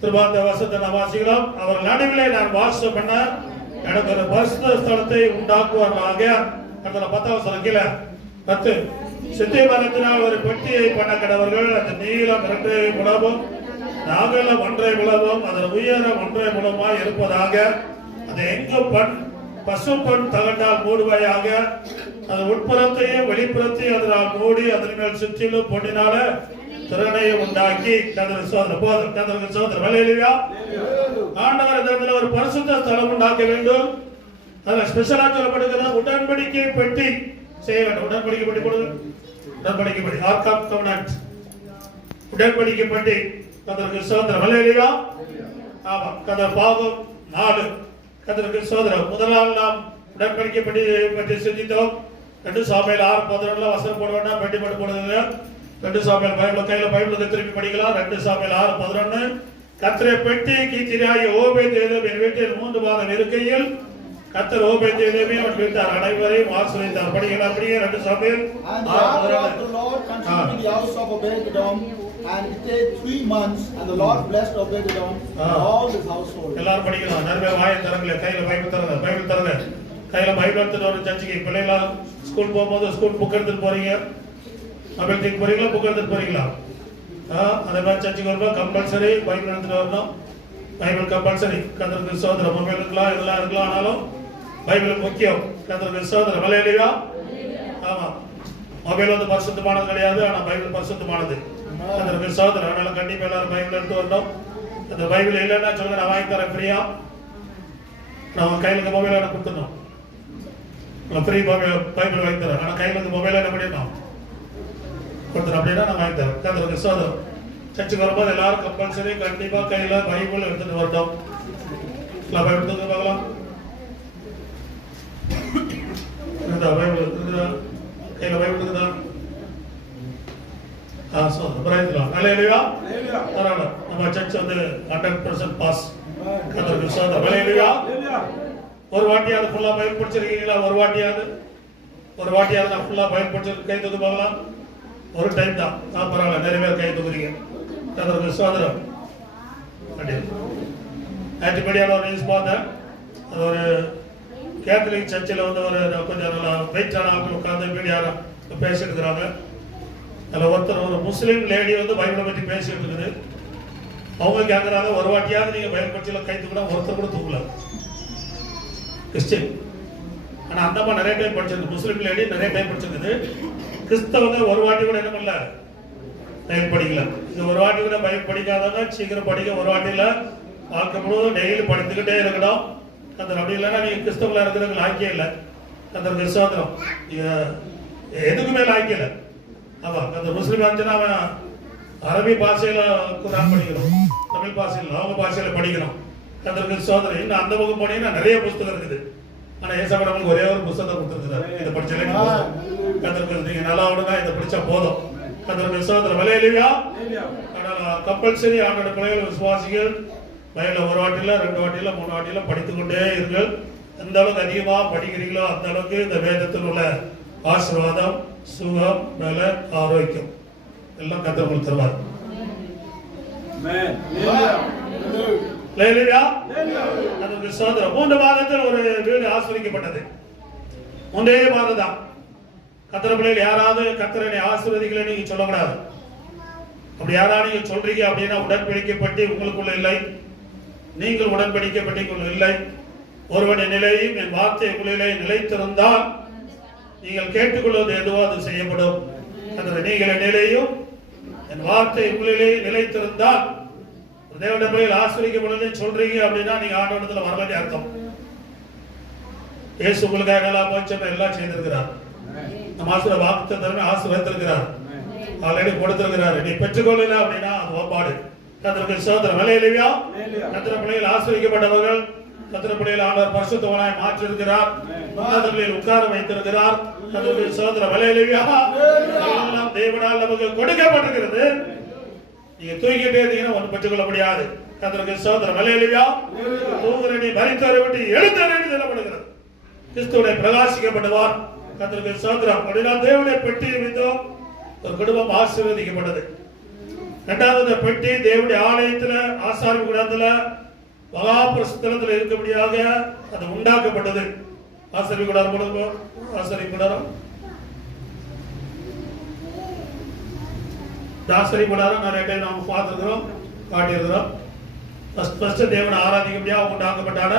திருவாந்த வசத்தை நான் வாசிக்கலாம். அவர் நடுவிலே நான் வாசம் பண்ண எனக்கு ஒரு பரிசுத்த ஸ்தலத்தை உண்டாக்குவார்களாக. கடந்த 10 வசனம் கீழே 10 சித்திமரத்தினால் ஒரு பெட்டியை பண்ண கடவர்கள். அந்த நீளம் 2 முழமும் அகலம் 1 முழமும் அதன் உயரம் 1 முழமாய் இருப்பதாக. அது எங்கும் பசுப்பொன் தகட்டால் மூடுவாயாக. அது உட்புறத்தையும் வெளிப்புறத்தையும் அதனால் மூடி அதன் மேல் சுற்றிலும் பொன்னினால திறனையை உண்டாக்கி. கர்த்தருக்கு ஸ்தோத்திரம். போதும். கர்த்தருக்கு ஸ்தோத்திரம். ஹல்லேலூயா. ஆண்டவர் இந்த ஒரு பரிசுத்த ஸ்தலம் உண்டாக்க வேண்டும். அதுல ஸ்பெஷலா சொல்லப்படுகிறது உடன்படிக்கை பெட்டி செய்ய வேண்டும். உடன்படிக்கை பெட்டி கொடுங்க. உடன்படிக்கை பெட்டி ஆர்க் ஆஃப் கவெனன்ட் உடன்படிக்கை பெட்டி. கர்த்தருக்கு ஸ்தோத்திரம். ஹல்லேலூயா. ஆமா. கர்த்தர் பாகம் 4. கர்த்தருக்கு ஸ்தோத்திரம். முதலாவது நாம் உடன்படிக்கை பெட்டி பற்றி சிந்தித்தோம். 2 சாமுவேல் 6:11 வசனம் போட வேண்டாம், பெட்டி மட்டும் போடுங்க. 2 சாமுவேல் பைபிள் கையில பைபிள் திருப்பி படிக்கலாம். 2 சாமுவேல் 6:11 கர்த்தரை பெட்டி கீத்திராய் ஓபேதேதோம் என் வீட்டில் 3 மாதம் இருக்கையில் கர்த்தர் ஓபேதேதோமை அவன் வீட்டார் அனைவரையும் ஆசீர்வதித்தார். படிக்கலாம். அப்படியே 2 Samuel 6:11 and it stayed 3 months and the Lord blessed Obed-Edom and all his household. எல்லாரும் படிக்கலாம். நர்வே வாயை தரங்களே, கையில பைபிள் தரங்க, பைபிள் தரங்க. கையில பைபிள் எடுத்துட்டு ஒரு சர்ச்சுக்கு பிள்ளைகளா ஸ்கூல் போகும்போது ஸ்கூல் புக் எடுத்துட்டு போறீங்க, மொபைல் தூக்கி போறீங்களா, புக் எடுத்துட்டு போறீங்களா? அதே மாதிரி சர்ச்சுக்கு வரும்போது கம்பல்சரி பைபிள் எடுத்துட்டு வரணும். Bible compulsory. கர்த்தருக்கு ஸ்தோத்திரம். மொபைல் இருக்கலாம், இதெல்லாம் இருக்கலாம், ஆனாலும் பைபிள் முக்கியம். கர்த்தருக்கு ஸ்தோத்திரம். ஹல்லேலூயா. ஆமா. மொபைல் வந்து பரிசுத்தமானது கிடையாது, ஆனா பைபிள் பரிசுத்தமானது. கர்த்தருக்கு ஸ்தோத்திரம். அதனால கண்டிப்பா எல்லாரும் பைபிள் எடுத்து வரணும். அந்த பைபிள் இல்லைன்னா சொல்லுங்க, நான் வாங்கி தரேன் ஃப்ரீயா. நான் கையில மொபைல் எனக்கு கொடுத்துடணும். ஃப்ரீ பைபிள் வாங்கி தரேன். ஆனா கையில இருந்து மொபைல் என்ன பண்ணிடணும் கொடுத்துரும். அப்படின்னா நான் வாங்கி தரேன். கர்த்தருக்கு ஸ்தோத்திரம். சர்ச்சுக்கு வரும்போது எல்லாரும் கம்பல்சரி கண்டிப்பா கையில பைபிள் எடுத்துட்டு வரணும். பைபிள் எடுத்து பார்க்கலாம். பைபிள் இருக்குதா? கையில பைபிள் இருக்குதா? ஹல்லேலூயா. பரவாயில்ல. நம்ம சர்ச் வந்து 100% பாஸ். கர்த்தருக்கு ஸ்தோத்திரம். ஹல்லேலூயா. ஒரு வாட்டியாவது ஃபுல்லா பைபிள் படிச்சிருக்கீங்களா? ஒரு வாட்டியாவது நான் ஃபுல்லா பைபிள் படிச்சிருக்கேன். கை தூக்கி பார்க்கலாம். ஒரு டைம் தான். பரவாயில்ல. நிறைய பேர் கை தூக்குறீங்க. கர்த்தருக்கு ஸ்தோத்திரம். ஆன்டிபடியால ஒரு நியூஸ் பார்த்தேன். அது ஒரு கேத்தலிக் சர்ச்சில் வந்து ஒரு கொஞ்சம் நல்லா வெயிட்டான ஆட்கள் உட்கார்ந்து மீடியாவில் பேசிட்டு இருக்கிறாங்க. அதில் ஒருத்தர் ஒரு முஸ்லீம் லேடி வந்து பைபிளை பற்றி பேசிட்டு இருக்குது. அவங்க கேட்குறாங்க, ஒரு வாட்டியாவது நீங்கள் பைபிள் படிச்சல கை தூக்கினா ஒருத்தர் கூட தூக்கல கிறிஸ்டின். ஆனால் அந்த மாதிரி நிறைய டைம் படிச்சிருக்கு. முஸ்லீம் லேடி நிறைய டைம் படிச்சிருக்குது. கிறிஸ்தவங்க ஒரு வாட்டி கூட என்ன பண்ணல, பைபிள் படிக்கல. இந்த ஒரு வாட்டி கூட பைபிள் படிக்காதவங்க சீக்கிரம் படிக்க. ஒரு வாட்டியில் வாழ்க்கை முழுவதும் டெய்லி படித்துக்கிட்டே இருக்கணும். அந்த அப்படி இல்லைன்னா நீங்கள் கிறிஸ்தவங்களா இருக்கிறவங்க லாக்கியம் இல்லை. அந்த கிறிஸ்தவத்திரம் எதுக்குமே லாக்கியம் இல்லை. ஆமா. அந்த முஸ்லீம் ஆச்சுன்னா அவன் அரபி பாஷையில குர்ஆன் படிக்கணும், தமிழ் பாஷையில் அவங்க பாஷையில படிக்கணும். கர்த்தருக்கு ஸ்தோத்திரம். இன்னும் அந்த பக்கம் போனீங்கன்னா நிறைய புத்தகம் இருக்குது. ஆனா ஏசாமி நமக்கு ஒரே ஒரு புத்தகத்தை கொடுத்துருக்கிறார். இதை படிச்சாலே கர்த்தருக்கு நீங்க நல்லா விடுனா இதை படிச்சா போதும். கர்த்தருக்கு ஸ்தோத்திரம். ஹல்லேலூயா. அதனால கம்பல்சரி ஆண்டோட பிள்ளைகள் விசுவாசிகள் பைபிளை ஒரு வாட்டில 2 வாட்டில 3 வாட்டில படித்துக்கொண்டே இருங்கள். எந்த அளவுக்கு அதிகமா படிக்கிறீங்களோ அந்த அளவுக்கு இந்த வேதத்தில் உள்ள ஆசீர்வாதம், சுகம், பல, ஆரோக்கியம் எல்லாம் கர்த்தர் உங்களுக்கு தருவார். ஹல்லேலூயா. அதுக்கு ஸ்தோத்திரம். 3 மாதத்தில் ஒரு வீடு ஆசீர்வதிக்கப்பட்டது. 3 மாதம் தான். கர்த்தர் பிள்ளைகள் யாராவது கர்த்தரை ஆசீர்வதிக்கல நீங்க சொல்லக்கூடாது. அப்படி யாராவது நீங்க சொல்றீங்க அப்படின்னா உடன்படிக்கப்பட்டு உங்களுக்குள்ள இல்லை, நீங்கள் உடன்படிக்கப்பட்டு இல்லை. ஒருவன் நிலையும் என் வார்த்தை உங்களிலே நிலைத்திருந்தால் நீங்கள் கேட்டுக்கொள்வது எதுவோ அது செய்யப்படும். நீங்கள் நிலையும் என் வார்த்தை உங்களிலே நிலைத்திருந்தால் தேவனுடைய பிள்ளைகள் ஆசீர்வதிக்கப்படுவதை சொல்றீங்க அப்படின்னா நீங்க ஆண்டவரிடத்துல வரவேண்டிய அர்த்தம். இயேசு உங்களுக்காக நல்லா போச்சு எல்லாம் செய்திருக்கிறார். நம்ம வாக்குத்தத்தமே ஆசீர்வதித்திருக்கிறார். ஆல்ரெடி கொடுத்திருக்கிறார். நீ பெற்றுக்கொள்ளல அப்படின்னா அது ஓப்பாடு. கர்த்தருக்கு ஸ்தோத்திரம். ஹல்லேலூயா. கர்த்தர் பிள்ளைகள் ஆசீர்வதிக்கப்பட்டவர்கள். கர்த்தர் பிள்ளைகள் ஆண்டவர் பரிசுத்தவானாய் மாற்றியிருக்கிறார். உன்னதங்களில் உட்கார வைத்திருக்கிறார். கர்த்தருக்கு ஸ்தோத்திரம். ஹல்லேலூயா. எல்லாம் தேவனால் நமக்கு கொடுக்கப்பட்டிருக்கிறது. நீங்க தூக்கிட்டே இருந்தீங்கன்னா ஒன்றும் பெற்றுக்கொள்ள முடியாது. கர்த்தருக்கு ஸ்தோத்திரம். ஹல்லேலூயா. தூங்குற நீ மரித்தோரை விட்டு எழுந்தேன்னு சொல்லப்படுகிறது. கிறிஸ்துவை பிரகாசிக்கப்பட்டவார். கர்த்தருக்கு ஸ்தோத்திரம். அப்படின்னா தேவனுடைய பெட்டி இருந்தோம். ஒரு குடும்பம் ஆசீர்வதிக்கப்பட்டது. இரண்டாவது பெட்டி தேவனுடைய ஆலயத்துல ஆசாரிய கூடாரத்துல மகா பரிசுத்தலத்துல இருக்கும்படியாக அது உண்டாக்கப்பட்டது. ஆசாரிய கூடாரம் போடுங்க. ஆசாரிய கூடாரம் தாசரி கூடாரம் நிறைய டைம் நாம பார்த்துருக்கிறோம், காட்டியிருக்கிறோம். ஃபர்ஸ்ட் தேவனை ஆராதிக்கும்படியாக உண்டாக்கப்பட்டான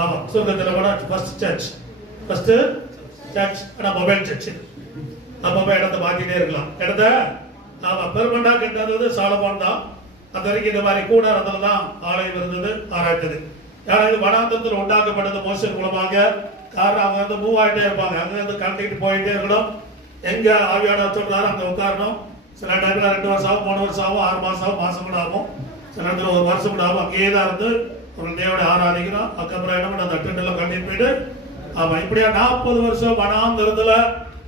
ஆமா சொர்க்கத்தில் கூட ஃபர்ஸ்ட் சர்ச் ஆனால் மொபைல் சர்ச். அப்பப்போ இடத்த மாற்றிட்டே இருக்கலாம். இடத்த ஆமா பெருமண்டா கட்டினது சாலமோன் தான். அது வரைக்கும் இந்த மாதிரி கூடாரத்தில் தான் ஆலயம் இருந்தது, ஆராய்ச்சது. யாராவது வனாந்தரத்தில் உண்டாக்கப்பட்டது மோசன் மூலமாக. காரணம் அவங்க வந்து மூவ் ஆகிட்டே இருப்பாங்க, அங்கிருந்து கலந்துக்கிட்டு போயிட்டே இருக்கணும். எங்க ஆவியானவர் சொல்றாரு அங்க உட்காரணும். சில டைம்ல 2 வருஷம் ஆகும், 3 வருஷம் ஆகும், 6 மாசம் ஆகும், மாசம் கூட ஆகும். சில இடத்துல 1 வருஷம் கூட ஆகும். அங்கேயே தான் இருந்து ஒரு தேவனை ஆராதிக்கணும். அதுக்கப்புறம் என்ன பண்ண அந்த டெண்டெல்லாம் கண்டிட்டு போயிட்டு ஆமா இப்படியா 40 வருஷம் வனாந்தரத்துல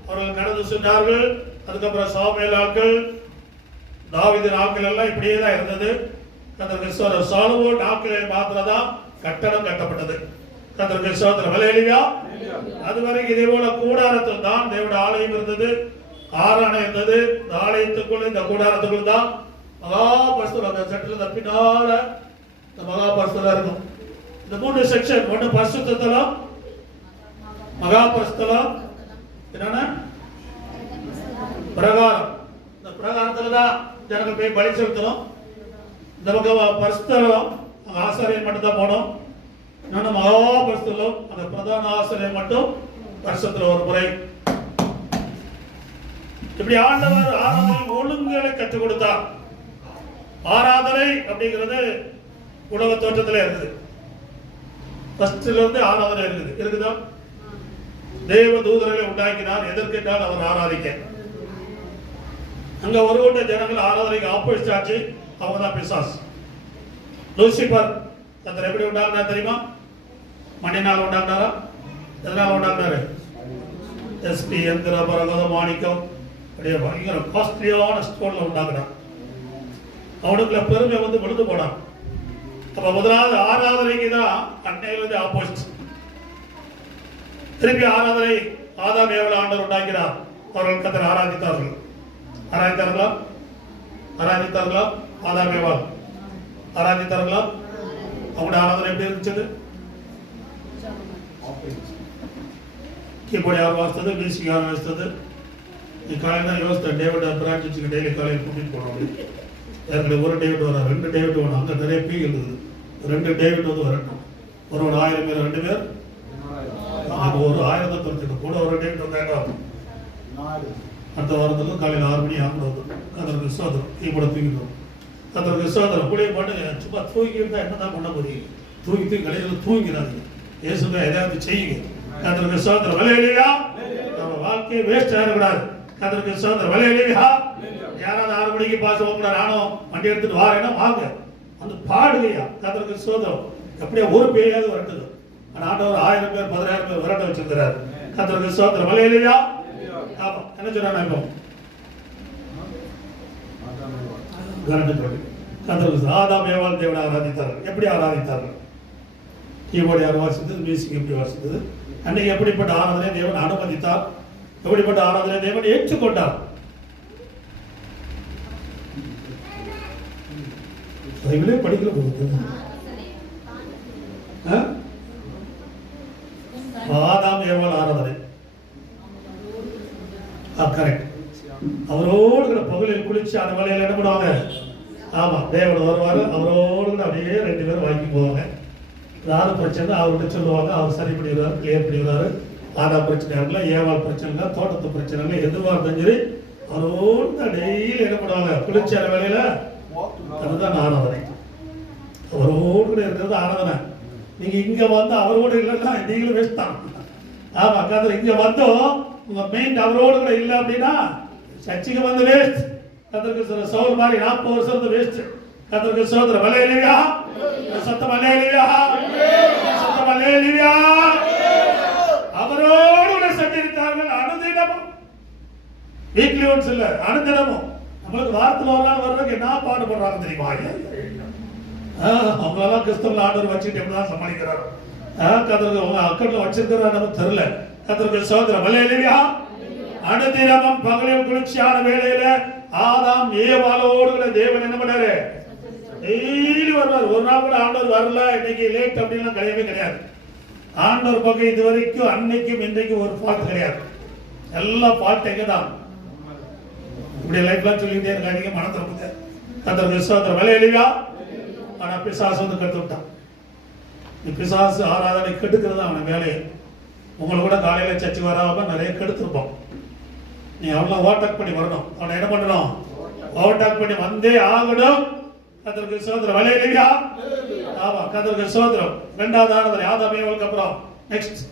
அவர்கள் நடந்து சென்றார்கள். அதுக்கப்புறம் சாமுவேல் ஆட்கள், தாவீது நாட்கள் எல்லாம் இப்படியே தான் இருந்தது. கர்த்தருக்கு சாலமோன் நாட்களில் மாத்திரம்தான் கட்டடம் கட்டப்பட்டது. கர்த்தருக்கு ஸ்தோத்திரம். ஹல்லேலூயா. அதுவரைக்கும் இதே போல கூடாரத்தில் தான் தேவனுடைய ஆலயம் இருந்தது, ஆராதனை இருந்தது. இந்த ஆலயத்துக்குள்ள இந்த கூடாரத்துக்குள்ள தான் மகா பரிசுத்தம். அந்த சட்டில் பின்னால இந்த மகா பரிசுத்தம் இருக்கும். இந்த 3 செக்ஷன், ஒன்று பரிசுத்தலம், மகா பரிசுத்தலம், என்னன்னா பிரகாரம். இந்த பிரகாரத்துல தான் ஜனங்கள் போய் பலி செலுத்தணும். இந்த பக்கம் பரிசுத்தலம் ஆசாரியன் மட்டும் தான் போனோம். இன்னொன்று மகா பரிசுத்தலம், அந்த பிரதான ஆசாரியன் மட்டும் வருஷத்துல ஒரு முறை. இப்படி ஆண்டவர் ஆராதனை ஒழுங்குகளை கற்றுக் கொடுத்தார். ஆராதனை அப்படிங்கிறது உலக தோற்றத்துல இருக்குது. ஃபர்ஸ்ட்ல இருந்து ஆராதனை இருக்குதா? தேவ தூதர்களை உண்டாக்கினார் எதற்கென்றால் அவர் ஆராதிக்க. அங்க ஒரு கூட்ட ஜனங்கள் ஆராதனைக்கு ஆப்போசிட் ஆச்சு. அவங்க தான் பிசாசு, லூசிபர். கர்த்தர் எப்படி உண்டாக்குனா தெரியுமா? மண்ணினால் உண்டாக்குனாரா? எதனால உண்டாக்குனாரு? எஸ்பி எந்திர பரகதம் மாணிக்கம் அப்படியே பயங்கர காஸ்ட்லியான ஸ்டோன்ல உண்டாக்குனார். அவனுக்குள்ள பெருமை வந்து விழுந்து போனான். அப்ப முதலாவது ஆராதனைக்கு தான் அன்னையிலிருந்து ஆப்போசிட். திருப்பி ஆராதனை ஆதாம் ஏவல் ஆண்டவர் உண்டாக்கிறார். அவர்கள் கர்த்தரை ஆராதித்தார்கள். ஆராதித்தார்களா? ஆதாம் ஏவாள் ஆராதித்தார்களா? அவங்களுடைய ஆராதனை எப்படி இருந்துச்சு? கீபோர்டு யார் வாசித்தது, மியூசிக் யார் வாசித்தது? நீ காலையில் தான் யோசித்தேன், டேவிட் பிராக்டிஸுக்கு டெய்லி காலையில் கூட்டிட்டு போனோம். ஏற்கனவே ஒரு டேவிட் வர, 2 டேவிட் வேணும். அங்கே நிறைய பீ இருந்தது. 2 டேவிட் வந்து வரட்டும். ஒரு 1000 பேர், 2 பேர் ஒரு 1000 துரத்துக்கு கூட ஒரு டேவிட் வந்தாங்க. அடுத்த வாரத்துல காலையில் 6 மணி ஆகும். கர்த்தருக்கு ஸ்தோத்திரம். கீபோர்டை தூக்கிட்டோம். கர்த்தருக்கு ஸ்தோத்திரம். கூட பண்ணுங்க. சும்மா தூங்கி இருந்தா என்னதான் பண்ண போறீங்க? தூங்கி கடையில் தூங்கிறாங்க. இயேசுவை எதாவது செய்யுங்க. கர்த்தருக்கு ஸ்தோத்திரம். ஹல்லேலூயா. நம்ம வாழ்க்கையை வேஸ்ட் ஆகக்கூடாது. கர்த்தருக்கு ஸ்தோத்திரம். ஹல்லேலூயா. யாராவது 6 மணிக்கு பாஸ் உங்களை நானும் வண்டி எடுத்துட்டு வாரேன்னா வாங்க, வந்து பாடுகையா. கர்த்தருக்கு ஸ்தோத்திரம். எப்படியா ஒரு பேயாவது வரட்டுது. ஆனா ஆண்டவர் 1000 பேர் 10000 பேர் விரட்ட வச்சிருக்கிறார். கர்த்தருக்கு ஸ்தோத்திரம். ஹல்லேலூயா. ஆமா என்ன சொல்றாங்க இப்போ? கர்த்தருக்கு ஆதாம் ஏவாள் தேவனை ஆராதித்தார்கள். எப்படி ஆராதித்தார்கள்? கீபோர்டு யார் வாசித்தது, மியூசிக் எப்படி வாசித்தது? அன்னைக்கு எப்படிப்பட்ட ஆராதனை தேவன் அனுமதித்தார்? எப்படிப்பட்ட ஆராதனை தேவன் ஏற்றுக்கொண்டார்? பைபிளே படிக்கல போகுது. ஆதாம் ஏவாள் ஆராதனை கரெக்ட். அவரோடு பகலில் குளிச்சு அந்த வேலையில என்ன பண்ணுவாங்க? ஆமா தேவன் வருவாரு. அவரோடு அப்படியே 2 பேரும் வாங்கி போவாங்க. யாரு பிரச்சனை அவர்கிட்ட சொல்லுவாங்க. அவர் சரி பண்ணிடுவாரு, கிளியர் பண்ணிடுவாரு. ஆதாம் பிரச்சனை இல்லை, ஏவாள் பிரச்சனை இல்லை, தோட்டத்து பிரச்சனை இல்லை, எதுவாக இருந்தாலும் சரி அவரோடு டெய்லி என்ன பண்ணுவாங்க? குளிச்சு அந்த வேலையில. அதுதான் ஆராதனை. அவரோடு இருக்கிறது ஆராதனை. நீங்க இங்க வந்து அவரோடு இல்லைன்னா நீங்களும் வேஸ்ட் தான். ஆமா கர்த்தர் இங்க வந்தோம் உங்க மெயின் அவரோடு கூட இல்லை அப்படின்னா சர்ச்சுக்கு வந்து வேஸ்ட். கர்த்தருக்கு சவுல் மாதிரி 40 வருஷம் வந்து வேஸ்ட். கர்த்தருக்கு ஸ்தோத்திரம். ஹல்லேலூயா. சத்தம் ஹல்லேலூயா. சத்தம் ஹல்லேலூயா. அவரோடு கூட சஞ்சரித்தார்கள் அனுதினமும். வீக்லி ஒன்ஸ் இல்ல, அனுதினமும். நம்மளுக்கு வாரத்தில் ஒரு நாள் வர்றதுக்கு என்ன பாடுபடுறாங்க தெரியுமா? அவங்களெல்லாம் கிறிஸ்தவர்கள் ஆண்டவர் வச்சுட்டு எப்படிதான் சமாளிக்கிறாரு. கர்த்தருக்கு உங்க அக்கௌண்ட்ல வச்சிருக்கிறாரு நமக்கு தெரியல. கர்த்தருக்கு ஸ்தோத்திரம். ஹல்லேலூயா. அனுதினமும் பகலில் குளிர்ச்சியான வேளையில ஆதாம் ஏவாளோடு கூட தேவன் என்ன பண்ணாரு? டெய்லி வருவார். ஒரு நாள் கூட ஆண்டவர் வரல, இன்னைக்கு லேட் அப்படின்லாம் கிடையவே கிடையாது. ஆண்டவர் பக்கம் இது வரைக்கும் அன்னைக்கும் இன்றைக்கும் ஒரு ஃபால்ட் கிடையாது. எல்லா ஃபால்ட் எங்க தான். இப்படி லைஃப்லாம் சொல்லிக்கிட்டே இருக்காதீங்க, மனத்தை ரொம்ப கத்தருக்கு விசுவாசம் விளையாடுவா. ஆனா பிசாசு வந்து கெடுத்து விட்டான். பிசாசு ஆராதனை கெடுக்கிறது அவன வேலையை. உங்களை கூட காலையில சர்ச்சை வராம நிறைய கெடுத்துருப்போம். நீ அவனை ஓவர்டேக் பண்ணி வரணும். அவனை என்ன பண்ணணும்? ஓவர்டேக் பண்ணி வந்தே ஆகணும். கத்தருக்கு விசுவாசம் விளையாடுவா. ஆமா, கத்தருக்கு விசுவாசம். இரண்டாவது ஆராதனை ஆதாம் ஏவாளுக்கு அப்புறம் நெக்ஸ்ட்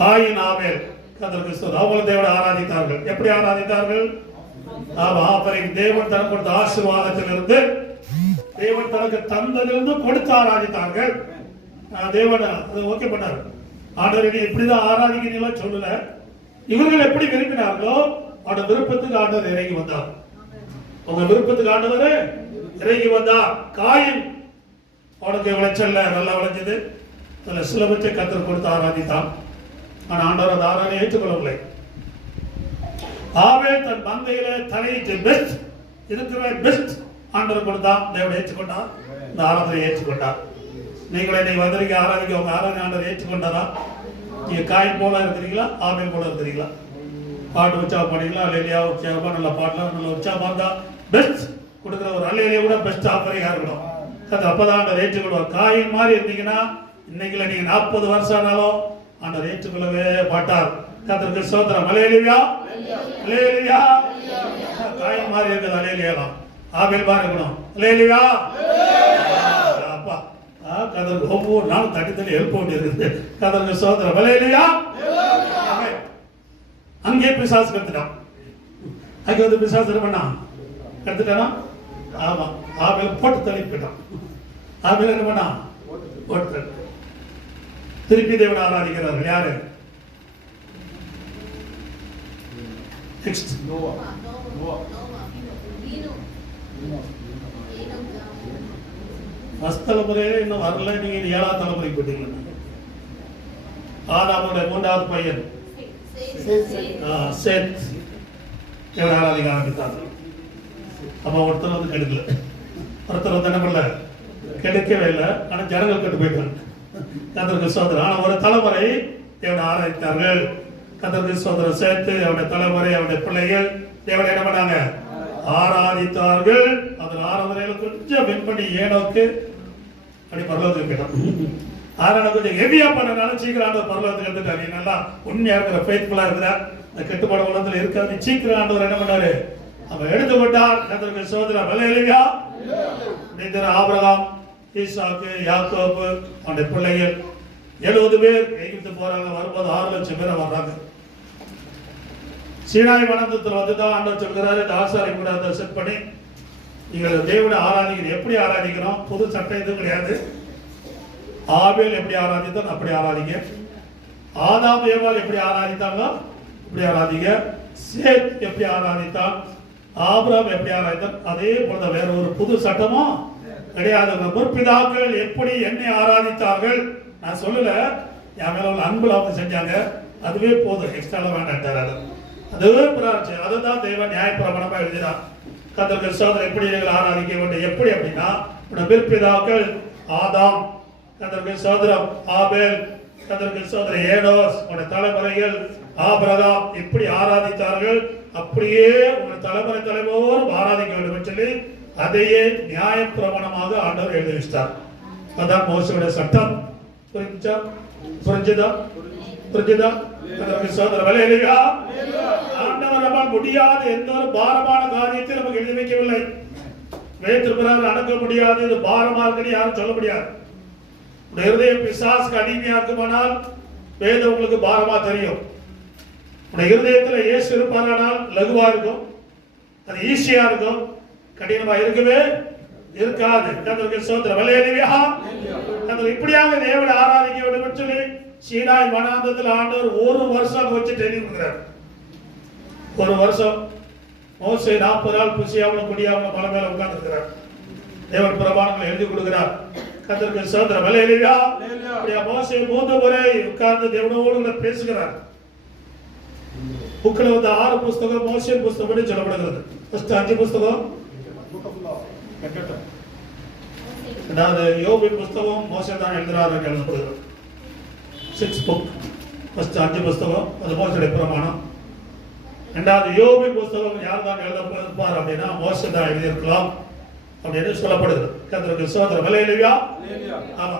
காயின் ஆபேல். கத்தருக்கு விசுவாசம். அவங்களும் தேவனை ஆராதித்தார்கள். எப்படி ஆராதித்தார்கள்? ஆமா, தேவன் தனக்கு கொடுத்த ஆசீர்வாதத்திலிருந்து, தேவன் தனக்கு தந்ததிலிருந்து கொடுத்து ஆராதித்தார்கள். தேவன் அதை ஓகே பண்ணார். ஆண்டவரை இப்படிதான் ஆராதிக்கிறீங்களா சொல்லல. இவர்கள் எப்படி விரும்பினார்களோ அவட விருப்பத்துக்கு ஆண்டவர் இறங்கி வந்தார். உங்க விருப்பத்துக்கு ஆண்டவர் இறங்கி வந்தார். காயின் அவனுக்கு விளைச்சல்ல நல்லா விளைஞ்சது. அதுல சிலபத்தை கத்தர் கொடுத்து ஆராதித்தான். ஆனா ஆண்டவர் அந்த ஆராதனை ஏற்றுக்கொள்ளவில்லை. ஆபேல் தன் மந்தையில தலையிட்டு பெஸ்ட் இருக்கிற பெஸ்ட் ஆண்டவர் கொடுத்தான். தேவனை ஏற்றுக்கொண்டார். இந்த ஆராதனை ஏற்றுக்கொண்டார். நீங்களே நீங்க வந்திருக்க ஆராதிக்க உங்க ஆராதனை ஆண்டவர் ஏற்றுக்கொண்டாரா? நீங்க காயின் போல இருக்கிறீங்களா? ஆபேல் போல இருக்கிறீங்களா? பாட்டு உற்சாகம் பண்ணீங்களா? அல்லேலியா உற்சாகமா நல்ல பாட்டுலாம் நல்ல உற்சாகமா இருந்தா பெஸ்ட் கொடுக்குற ஒரு அல்லேலியா கூட பெஸ்ட் ஆஃபரிங்கா இருக்கணும். அது அப்பதான் ஆண்டவர் ஏற்றுக்கொள்வார். காயின் மாதிரி இருந்தீங்கன்னா இன்னைக்குல நீங்க 40 வருஷம் ஆனாலும் ஆண்டவர் ஏற்றுக்கொள்ளவே மாட்டார். கர்த்தருக்கு ஸ்தோத்திரம். அல்லேலூயா, அல்லேலூயா. காயின் மாதிரி இருக்குது அல்லேலூயா. ஆபேல் மாதிரி இருக்கணும். அல்லேலூயா. அப்பா கர்த்தருக்கு ஒவ்வொரு நாளும் தட்டி தட்டி எழுப்ப வேண்டியிருக்குது. கர்த்தருக்கு ஸ்தோத்திரம். அல்லேலூயா. அங்கே பிசாசு கத்துட்டான். அங்கே வந்து பிசாசு என்ன பண்ணான்? கத்துட்டானா? ஆமா, ஆபேல் போட்டு தள்ளி போயிட்டான். ஆபேல் என்ன பண்ணான்? போட்டு திருப்பி தேவனை ஆராதிக்கிறார்கள். யாரு? ஃபர்ஸ்ட் தலைமுறையில இன்னும் வரல. நீங்க 7ஆம் தலைமுறைக்கு போட்டீங்க. ஆதாமுடைய 3வது பையன் சேத் தேவனை ஆராதிக்க ஆரம்பித்தார்கள். அப்ப ஒருத்தர் வந்து கெடுக்கல. ஒருத்தர் வந்து என்ன பண்ணல? கெடுக்கவே இல்லை. ஆனா ஜனங்கள் கெட்டு போயிட்டாங்க. கர்த்தருக்கு ஸ்தோத்திரம். ஆனா ஒரு தலைமுறை தேவனை ஆராதித்தார்கள். கர்த்தருக்கு ஸ்தோத்திரம். சேர்த்து அவருடைய தலைமுறை அவருடைய பிள்ளைகள் தேவனை என்ன பண்ணாங்க? ஆராதித்தார்கள். அதில் ஆராதனையில கொஞ்சம் வின் பண்ணி ஏனோக்கு அப்படி பரலோகத்துக்கு போயிட்டான். ஆராதனை கொஞ்சம் ஹெவியா பண்ணனால சீக்கிரம் ஆண்டவர் பரலோகத்துக்கு எடுத்துட்டார். நீ நல்லா உண்மையா இருக்கிற ஃபெய்த்ஃபுல்லா இருக்கிற இந்த கெட்டுப்பட உலகத்துல இருக்காது. சீக்கிரம் ஆண்டவர் என்ன பண்ணாரு? அவன் எடுத்துக்கொண்டார். கர்த்தருக்கு ஸ்தோத்திரம். அல்லேலூயா. ஆபிரகாம், ஈசாக்கு, யாக்கோபு அவனுடைய பிள்ளைகள் 70 பேர் எகிப்து போறாங்க. வரும்போது 6 லட்சம் பேர் வர்றாங்க. சீனாய் வனத்தில் வந்துதான் ஆண்டவர் சொல்கிறாரு, இந்த ஆசாரி கூட அதை செட் பண்ணி நீங்கள் தேவனை ஆராதிக்கிறோம். எப்படி ஆராதிக்கிறோம்? புது சட்டம் எதுவும் கிடையாது. ஆபேல் எப்படி ஆராதித்தான் அப்படி ஆராதிங்க. ஆதாம் ஏவாள் எப்படி ஆராதித்தாங்களோ இப்படி ஆராதிங்க. சேத் எப்படி ஆராதித்தான், ஆபிரகாம் எப்படி ஆராதித்தான், அதே போல வேற ஒரு புது சட்டமும் கிடையாது. முற்பிதாக்கள் எப்படி என்னை ஆராதித்தார்கள் நான் சொல்லல. என் மேல உள்ள அன்புல அவங்க செஞ்சாங்க. அதுவே போதும், எக்ஸ்ட்ரா வேண்டாம். அதுவே பிரார்த்தனை. அதுதான் தேவன் நியாயப்பிரமாணமா எழுதினார். கர்த்தருக்கு ஸ்தோத்திரம். எப்படி நீங்கள் ஆராதிக்க வேண்டும்? எப்படி அப்படின்னா முற்பிதாக்கள் ஆதாம், கர்த்தருக்கு ஸ்தோத்திரம், ஆபேல், கர்த்தருக்கு ஸ்தோத்திரம், ஏனோஸ், உங்களுடைய தலைமுறைகள் ஆபிரகாம் எப்படி ஆராதித்தார்கள் அப்படியே உங்களுடைய தலைமுறை தலைவரும் ஆராதிக்க வேண்டும் சொல்லி அதையே நியாயப்பிரமாணமாக ஆண்டவர் எழுதி வச்சிட்டார். அதான் மோசேயுடைய சட்டம். புரிஞ்சா? புரிஞ்சுதா? புரிஞ்சுதா? கர்த்தருக்கு ஸ்தோத்திரம். அல்லேலூயா. ஆண்டவர் நம்மால் முடியாத எந்த ஒரு பாரமான காரியத்தை நமக்கு எழுதி வைக்கவில்லை. வேற்றுப்பிறர் அடக்க முடியாது, இது பாரமா இருக்குன்னு யாரும் சொல்ல முடியாது. உடைய இருதயம் பிசாசுக்கு அடிமையா இருக்குமானால் வேதம் உங்களுக்கு பாரமா தெரியும். உடைய இருதயத்துல இயேசு இருப்பாரானால் லகுவா இருக்கும், அது ஈஸியா இருக்கும். கடினமா இருக்கவே இருக்காது. கர்த்தருக்கு ஸ்தோத்திரம். அல்லேலூயா. கர்த்தர் இப்படியாக தேவனை ஆராதிக்க வேண்டும் சொல்லி சீனாய் வனாந்தரத்தில் ஆண்டவர் 1 வருஷம் வச்சு ட்ரெயினிங் கொடுக்கிறார். 1 வருஷம் மோசே 40 நாள் புசியாமல் குடியாமல் மலை மேல உட்கார்ந்து இருக்கிறார். தேவன் பிரமாணங்களை எழுதி கொடுக்கிறார். கர்த்தருக்கு ஸ்தோத்திரம். அல்லேலூயா. மோசே 3 முறை உட்கார்ந்து தேவனோடு பேசுகிறார். புக்கில் வந்து 6 புஸ்தகம் மோசே புஸ்தகம் சொல்லப்படுகிறது. ஃபர்ஸ்ட் 5 புஸ்தகம் Book of Law. அதாவது யோபின் புஸ்தகம் மோசே தான் எழுதுறாரு எழுதப்படுகிறது. 6 புக். ஃபர்ஸ்ட் 5 புஸ்தகம் அது மோசேடைய பிரமாணம். ரெண்டாவது யோபின் புஸ்தகம் யார் தான் எழுதப்பார் அப்படின்னா மோசே தான் எழுதியிருக்கலாம் அப்படின்னு சொல்லப்படுகிறது. கர்த்தருக்கு ஸ்தோத்திரம். ஹல்லேலூயா. ஆமா.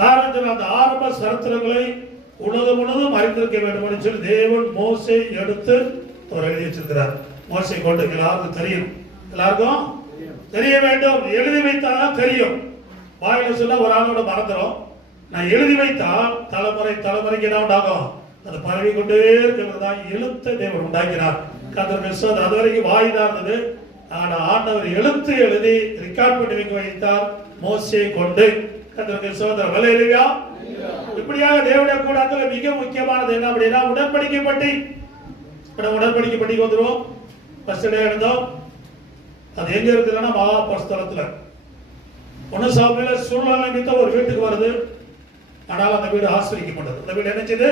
காரணம் அந்த ஆரம்ப சரித்திரங்களை உலகம் முழுவதும் அறிந்திருக்க வேண்டும் என்று சொல்லி தேவன் மோசே எடுத்து அவர் எழுதி வச்சிருக்கிறார். மோசே கொண்டு எல்லாருக்கும் தெரியும், எல்லாருக்கும் தெரிய வேண்டும். எழுதி வைத்தால் தெரியும். வாயில சொல்ல ஒரு ஆளோட மறந்துடும். நான் எழுதி வைத்தால் தலைமுறை தலைமுறைக்கு என்ன உண்டாகும்? அது பரவி கொண்டே இருக்கிறது தான் எழுத்தை தேவன் உண்டாக்கினார். கர்த்தருக்கு ஸ்தோத்திரம். அது வரைக்கும் வாய் தான் இருந்தது. ஆனா ஆண்டவர் எழுத்து எழுதி ரெக்கார்ட் பண்ணி வைத்தார் மோசே கொண்டு. கர்த்தருக்கு ஸ்தோத்திரம். ஹல்லேலூயா. இப்படியாக தேவனுடைய கூடாரத்தில் மிக முக்கியமானது என்ன அப்படின்னா உடன்படிக்கை பட்டி. உடன்படிக்கை பட்டிக்கு வந்துருவோம். ஃபர்ஸ்ட் டே எடுத்தோம். அது எங்க இருக்குதுன்னா மகாபரிசுத்தலத்துல. 1 சாமுவேல் சூழ்நிலை நிமித்தம் ஒரு வீட்டுக்கு வருது. ஆனால் அந்த வீடு ஆசீர்வதிக்கப்பட்டது. அந்த வீடு என்ன செய்து?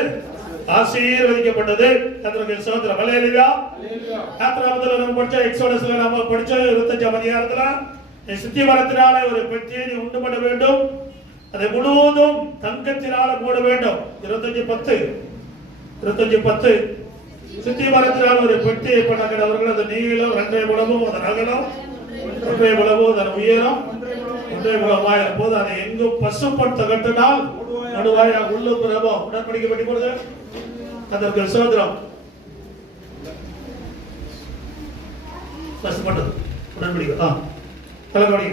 ஆசீர்வதிக்கப்பட்டது. கர்த்தருக்கு ஸ்தோத்திரம். ஹல்லேலூயா. யாத்திராகமத்துல நம்ம படிச்ச எக்ஸோடஸ்ல நம்ம படிச்ச 25ஆம் அதிகாரத்துல சித்தி மரத்தினால ஒரு பெட்டியை நீ உண்டு பண்ண வேண்டும், அதை முழுவதும் தங்கத்தினால மூட வேண்டும். 25:10 சித்தி மரத்தினால் ஒரு பெட்டியை பண்ணவர்கள் அது நீளம் 2 முழமும் அதன் அகலம் 1 முழமும் அதன் உயரம் 1 முழமாயிரம் போது அதை எங்கும் பசுப்பட்ட கட்டினால் நடுவாயா உள்ள பிரபம் உடன்படிக்கை பட்டி போடுது. அதற்கு சோதரம் பசுப்பட்டது உடன்படிக்கை தலைவடி.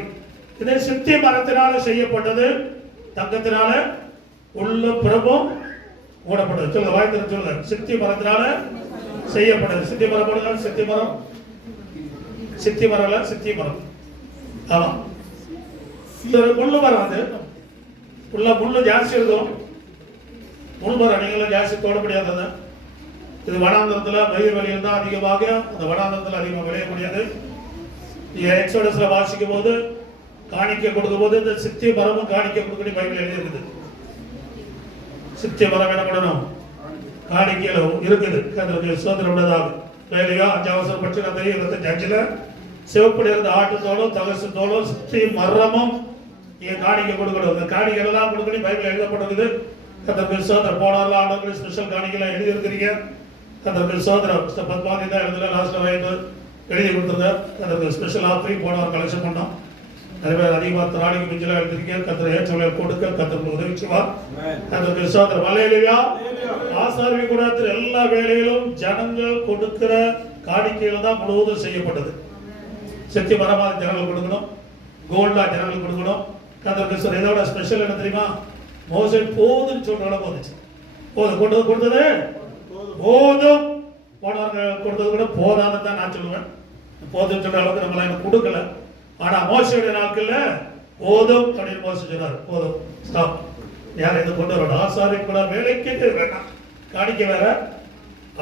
இது சித்தி மரத்தினால செய்யப்பட்டது, தங்கத்தினால உள்ள பிரபம் மூடப்பட்டது. சொல்லுங்க, வாய்த்திர சொல்லுங்க. சித்தி மரத்தினால செய்யப்பட்டது. சித்தி மரம் போடுங்க. சித்தி மரம், சித்தி மரம் இல்ல, சித்தி மரம். ஆமா, முள்ளு மரம். அது உள்ள முள்ளு ஜாஸ்தி இருக்கும். முள் மரம் நீங்களும் ஜாஸ்தி தோட முடியாதது. இது வனாந்தரத்துல மயிர் வழியில் தான் அதிகமாக, அந்த வனாந்தரத்தில் அதிகமாக விளையக்கூடியது. எக்ஸோடஸ்ல வாசிக்கும் போது காணிக்கை கொடுக்கும் போது இந்த சித்தி மரமும் காணிக்கை கொடுக்கணும் பைபிள் எழுதி இருக்குது. சித்தி மரம் என்ன பண்ணணும்? காணிக்கையில இருக்குது. சுதந்திரம் உள்ளதாக வேலையா 5 அவசரம் பற்றி நான் தெரியும். 25 சிவப்பு இருந்த ஆட்டு தோலும் தகசு தோலும் சித்தி மரமும் நீங்க காணிக்கை கொடுக்கணும். இந்த காணிக்கை எல்லாம் கொடுக்கணும் பைபிள் எழுதப்பட்டிருக்குது. கர்த்தருக்கு ஸ்தோத்திரம். போனாலும் ஆண்டவருக்கு ஸ்பெஷல் காணிக்கைலாம் எழுதி இருக்கிறீங்க. கர்த்தருக்கு ஸ்தோத்திரம். 10 தான் எழுதல, லாஸ்ட்ல எழுதி கொடுத்துருங்க. கர்த்தருக்கு ஸ்பெஷல் ஆஃபரிங் போனவர் கலெக்ஷன் பண்ணோம். நிறைய பேர் அதிகமாக திராணிக்கு மிஞ்சலாம் எழுதிருக்கீங்க. கர்த்தர் ஏற்றவளை கொடுக்க கர்த்தருக்கு உதவிச்சுவா. கர்த்தருக்கு ஸ்தோத்திரம். ஹல்லேலூயா. ஆசாரிய கூடாரத்தில் எல்லா வேலையிலும் ஜனங்கள் கொடுக்கிற காணிக்கையில தான் முழுவதும் செய்யப்பட்டது. சக்தி மரமா ஜனங்கள் கொடுக்கணும், கோல்டா ஜனங்கள் கொடுக்கணும். கர்த்தருக்கு இதோட ஸ்பெஷல் என்ன தெரியுமா? மோசே போதுன்னு சொல்ற போதுச்சு. போதும் கொடுத்தது போதும். போனவர்கள் கொடுத்தது கூட போதான்னு தான் நான் சொல்லுவேன். போதும் சொல்ற அளவுக்கு நம்மளால எனக்கு கொடுக்கல. ஆனா மோசையுடைய நாட்கள்ல போதும் அப்படின்னு மோசை சொன்னார். போதும், ஸ்டாப். யார் எது கொண்டு வரணும்? ஆசாரி கூட வேலைக்கு வேண்டாம், காணிக்க வேற.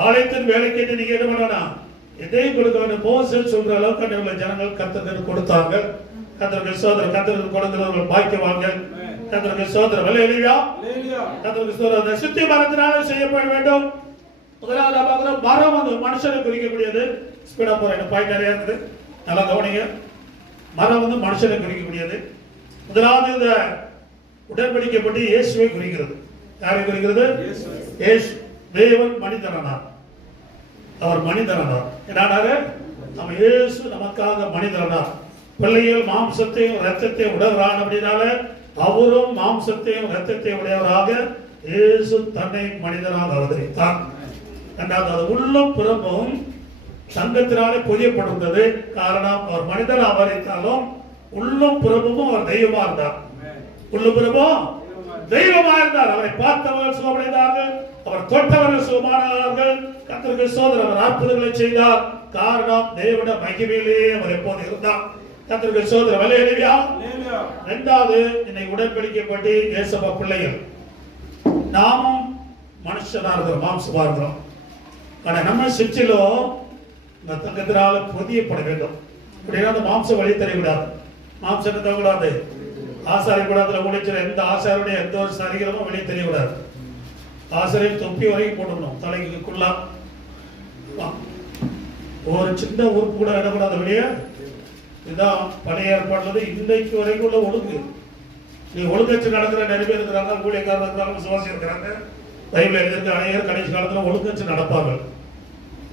ஆலயத்தின் வேலைக்கு நீங்க என்ன பண்ணணும்? எதையும் கொடுக்க வேண்டும். மோசை சொல்ற அளவுக்கு உள்ள ஜனங்கள் கர்த்தருக்கு கொடுத்தாங்க. கர்த்தருக்கு ஸ்தோத்திரம். கர்த்தருக்கு கொடுக்கிறவர்கள் பாக்கியவாங்க. கர்த்தருக்கு ஸ்தோத்திரம். ஹல்லேலூயா. கர்த்தருக்கு ஸ்தோத்திரம். சித்தி மரத்தினால செய்யப்பட வேண்டும். முதலாவது பார்க்கிறோம், மரம் வந்து மனுஷனை குறிக்கக்கூடியது. ஸ்பீடா போறேன், பாயிண்ட் நிறைய இருக்குது, நல்லா கவனிங்க. மரம் வந்து மனுஷனை குறிக்கக்கூடியது. முதலாவது இந்த உடன்படிக்கைப்பட்டு இயேசுவை குறிக்கிறது. யாரை குறிக்கிறது? இயேசு. தேவன் மனிதனானார். அவர் மனிதனானார். என்னானாரு? நம்ம இயேசு நமக்காக மனிதனானார். பிள்ளைகள் மாம்சத்தையும் இரத்தத்தையும் உடையவரான அப்படின்னால அவரும் மாம்சத்தையும் இரத்தத்தையும் உடையவராக இயேசு தன்னை மனிதனாக அவதரித்தார். இரண்டாவது உள்ளம் புறமும் தங்கத்தினாலே பொதியப்பட்டிருந்தது. காரணம், அவர் மனிதன் அவதரித்தாலும் உள்ளம் புறமும் அவர் தெய்வமா இருந்தார். உள்ளம் புறமும் தெய்வமா இருந்தார். அவரை பார்த்தவர்கள் சுகமடைந்தார்கள், அவர் தொட்டவர்கள் சுகமானார்கள். கர்த்தருக்கு ஸ்தோத்திரம். அவர் அற்புதங்களை செய்தார். காரணம், தேவனுடைய மகிமையிலே அவர் எப்போது இருந்தார். கர்த்தருக்கு ஸ்தோத்திரம். ஹல்லேலூயா. இரண்டாவது, இன்னைக்கு உடன்படிக்கைப்பட்டு இயேசுவா பிள்ளைகள் நாமும் மனுஷனா இருக்கிறோம், மாம்சமா இருக்கிறோம். ஆனா நம்ம சிற்றிலும் இந்த தங்கத்தினால பொதியப்பட வேண்டும். அப்படின்னா அந்த மாம்சம் வழி தெரியக்கூடாது, மாம்சம் தரக்கூடாது. ஆசாரிய கூடாதுல முடிச்சிட எந்த ஆசாரியுடைய எந்த ஒரு சரீரமும் வெளியே தெரியக்கூடாது. ஆசாரியர் தொப்பி வரைக்கும் போட்டுக்கணும், தலைக்குள்ளா. ஒரு சின்ன உறுப்பு கூட இடக்கூடாது வெளியே. இதுதான் பழைய ஏற்பாடுல இன்றைக்கு வரைக்கும் உள்ள ஒழுங்கு. நீ ஒழுங்கச்சு நடக்கிற நிறைய பேர் இருக்கிறாங்க, ஊழியக்காரர் இருக்கிறாங்க, விசுவாசி இருக்கிறாங்க. பைபிள் எழுதியிருக்க அநேகர் கடைசி காலத்துல ஒழுங்கச்சு நடப்பார்கள்.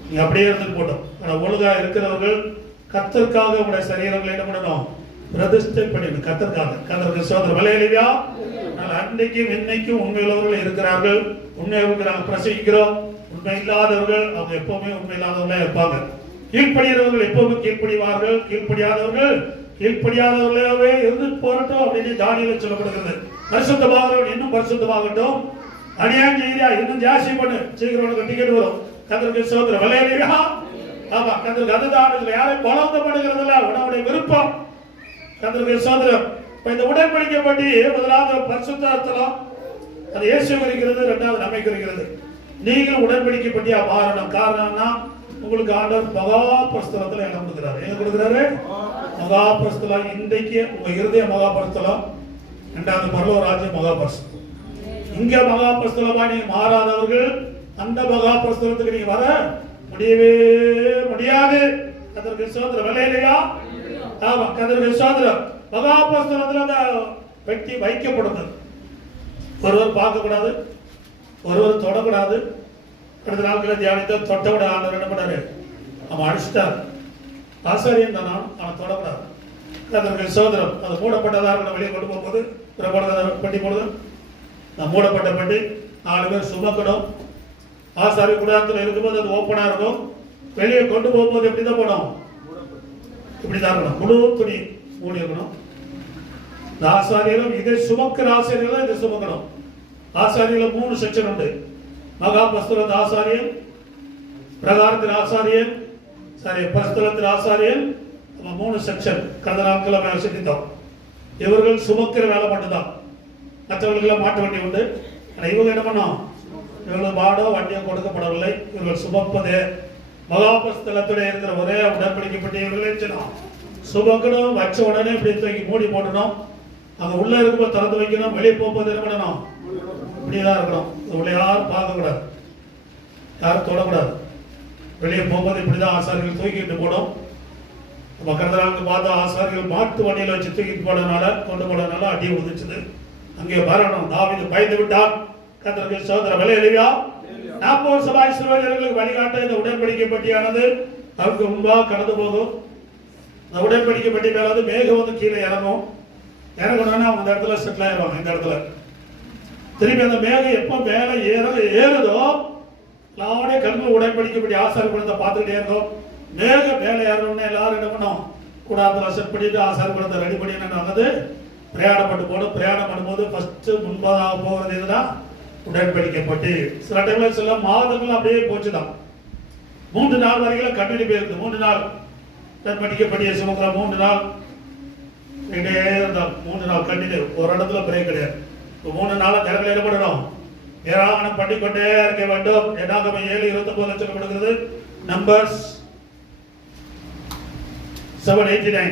நீ அப்படியே இருந்துட்டு போட்டோம். ஆனா ஒழுங்கா இருக்கிறவர்கள் கர்த்தருக்காக உங்களுடைய சரீரங்களை என்ன பண்ணணும்? பிரதிஷ்டை பண்ணிடணும். கர்த்தருக்கு சோதனை விலையிலையா. அன்னைக்கும் இன்னைக்கும் உண்மையுள்ளவர்கள் இருக்கிறார்கள். உண்மையாக நாங்கள் பிரசங்கிக்கிறோம். உண்மை இல்லாதவர்கள் அவங்க எப்பவுமே உண்மை இல்லாதவர்களே இருப்பாங்க. கீழ்ப்படியாதவர்கள் எப்பவுமே கீழ்ப்படிவார்கள். கீழ்ப்படியாதவர்களாகவே இருந்து போராட்டம் அப்படின்னு தானியேலில் சொல்லப்படுகிறது. பரிசுத்தமாகிறவன் இன்னும் பரிசுத்தமாகட்டும், அநியாயம் செய்யா இன்னும் ஜாஸ்தி பண்ணு, சீக்கிரம் உனக்கு டிக்கெட் வரும். கர்த்தருக்கு சோதனை விலையிலையா. ஆமா, கர்த்தருக்கு அதுதான். யாரையும் பலவந்தம் பண்ணுகிறது இல்ல, உன்னுடைய விருப்பம். கர்த்தருக்கு சோதனை. இந்த உடன்படிக்கை பற்றி முதலாவது பரிசுத்த ஸ்தலம், அது இயேசு குறிக்கிறது. இரண்டாவது நம்மை குறிக்கிறது. நீங்கள் உடன்படிக்கை பற்றியா மாறணும். காரணம்னா உங்களுக்கு ஆண்டவர் மகா பிரஸ்தலத்துல இடம் கொடுக்கிறாரு. எங்க கொடுக்கிறாரு? மகா பிரஸ்தலம். இன்றைக்கு உங்க இருதய மகா பிரஸ்தலம், இரண்டாவது பரலோக ராஜ்யம் மகா பிரஸ்தலம். இங்க மகா பிரஸ்தலமா நீங்க மாறாதவர்கள் அந்த மகா பிரஸ்தலத்துக்கு நீங்க வர முடியவே முடியாது. கர்த்தருக்கு ஸ்தோத்திரம். விலையிலையா. ஆமா, கர்த்தருக்கு ஸ்தோத்திரம். மகா பிரஸ்தலத்துல அந்த பெட்டி வைக்கப்படுது. ஒருவர் பார்க்க கூடாது, ஒருவர் தொடக்கூடாது. அடுத்த நாட்களை தியானித்த தொட்டவிட ஆண்டவர் என்ன பண்ணாரு? அவன் அடிச்சிட்டார். ஆசாரியன் தானா, அவன் தொடக்கூடாது. அதற்கு சோதரம். அது மூடப்பட்டதாக நம்ம வெளியே கொண்டு போகும்போது பெட்டி போடுது. மூடப்பட்ட பெட்டி 4 பேர் சுமக்கணும். ஆசாரிய குடாரத்தில் இருக்கும்போது அது ஓப்பனா இருக்கும். வெளியே கொண்டு போகும்போது எப்படிதான் போனோம்? இப்படிதான் இருக்கணும். முழு துணி மூடி இருக்கணும். ஆசாரியரும் இதை சுமக்கிற ஆசாரியர்களும் இதை சுமக்கணும். ஆசாரியில 3 செக்ஷன் உண்டு. மகா பஸ்தலத்தின் ஆசாரியன், பிரகாரத்தின் ஆசாரியன், பஸ்தலத்தின் ஆசாரியன். 3 செக்ஷன். கடந்த நாட்கள் மேல சிந்தித்தோம். இவர்கள் சுமக்கிற வேலை மட்டும்தான். மற்றவர்களுக்கு மாட்டு வண்டி உண்டு. ஆனா இவங்க என்ன பண்ணோம்? இவர்கள் மாடோ வண்டியோ கொடுக்கப்படவில்லை. இவர்கள் சுமப்பதே. மகா பஸ்தலத்துடைய இருக்கிற ஒரே உடன்படிக்கப்பட்ட இவர்களே சுமக்கணும். வச்ச உடனே இப்படி தூக்கி மூடி போடணும். அங்க உள்ள இருக்கும்போது திறந்து வைக்கணும். வெளியே போகும்போது என்ன பண்ணணும்? இப்படிதான் இருக்கணும். உள்ள யாரும் பார்க்க கூடாது, யாரும் தொடக்கூடாது. வெளியே போகும்போது இப்படிதான் ஆசாரிகள் தூக்கிட்டு போடும். கடந்த பார்த்தா ஆசாரிகள் மாட்டு வண்டியில வச்சு தூக்கிட்டு போனதுனால, கொண்டு போனதுனால அடி உதிச்சுது. அங்கே வரணும். தாவீது பயந்து விட்டான். கர்த்தருக்கு ஸ்தோத்திரம். விலையிலையா. 40 சபை இஸ்ரவேலர்களுக்கு வழிகாட்ட இந்த உடன்படிக்கை பட்டியானது அவருக்கு முன்பாக கடந்து போகும். இந்த உடன்படிக்கை பட்டி மேல மேகம் வந்து கீழே இறங்கும். இறங்கணும்னா அவங்க இந்த இடத்துல செட்டில் ஆயிடுவாங்க. இந்த இடத்துல திரும்பி அந்த மேகம் எப்ப மேல ஏறுதோ நானே கண்கள் உடன்படிக்கப்படி ஆசாரி குளத்தை பார்த்துக்கிட்டே இருந்தோம். மேகம் மேலே ஏறணும்னு எல்லாரும் என்ன பண்ணோம்? கூடாரத்தில் செட் பண்ணிட்டு ஆசாரி குளத்தை ரெடி பண்ணி வந்து பிரயாணப்பட்டு போனோம். பிரயாணம் பண்ணும்போது ஃபர்ஸ்ட் முன்பதாக போகிறது இதுதான் உடன்படிக்கப்பட்டு. சில டைம்ல சில மாதங்கள் அப்படியே போச்சுதான். 3 நாள் வரைக்கும் கண்டினியூ போயிருக்கு. 3 நாள் உடன்படிக்கப்பட்டிய சுமக்கிற 3 நாள் இருந்தால் 3 நாள் கண்டினியூ. ஒரு இடத்துல பிரேக் கிடையாது. 3 நாளா திறமையில என்ன பண்ணணும்? ஏராளம் பண்ணிக்கொண்டே இருக்க வேண்டும். என்னாகமம் 7:29 சொல்லப்படுகிறது. நம்பர்ஸ் 7:89.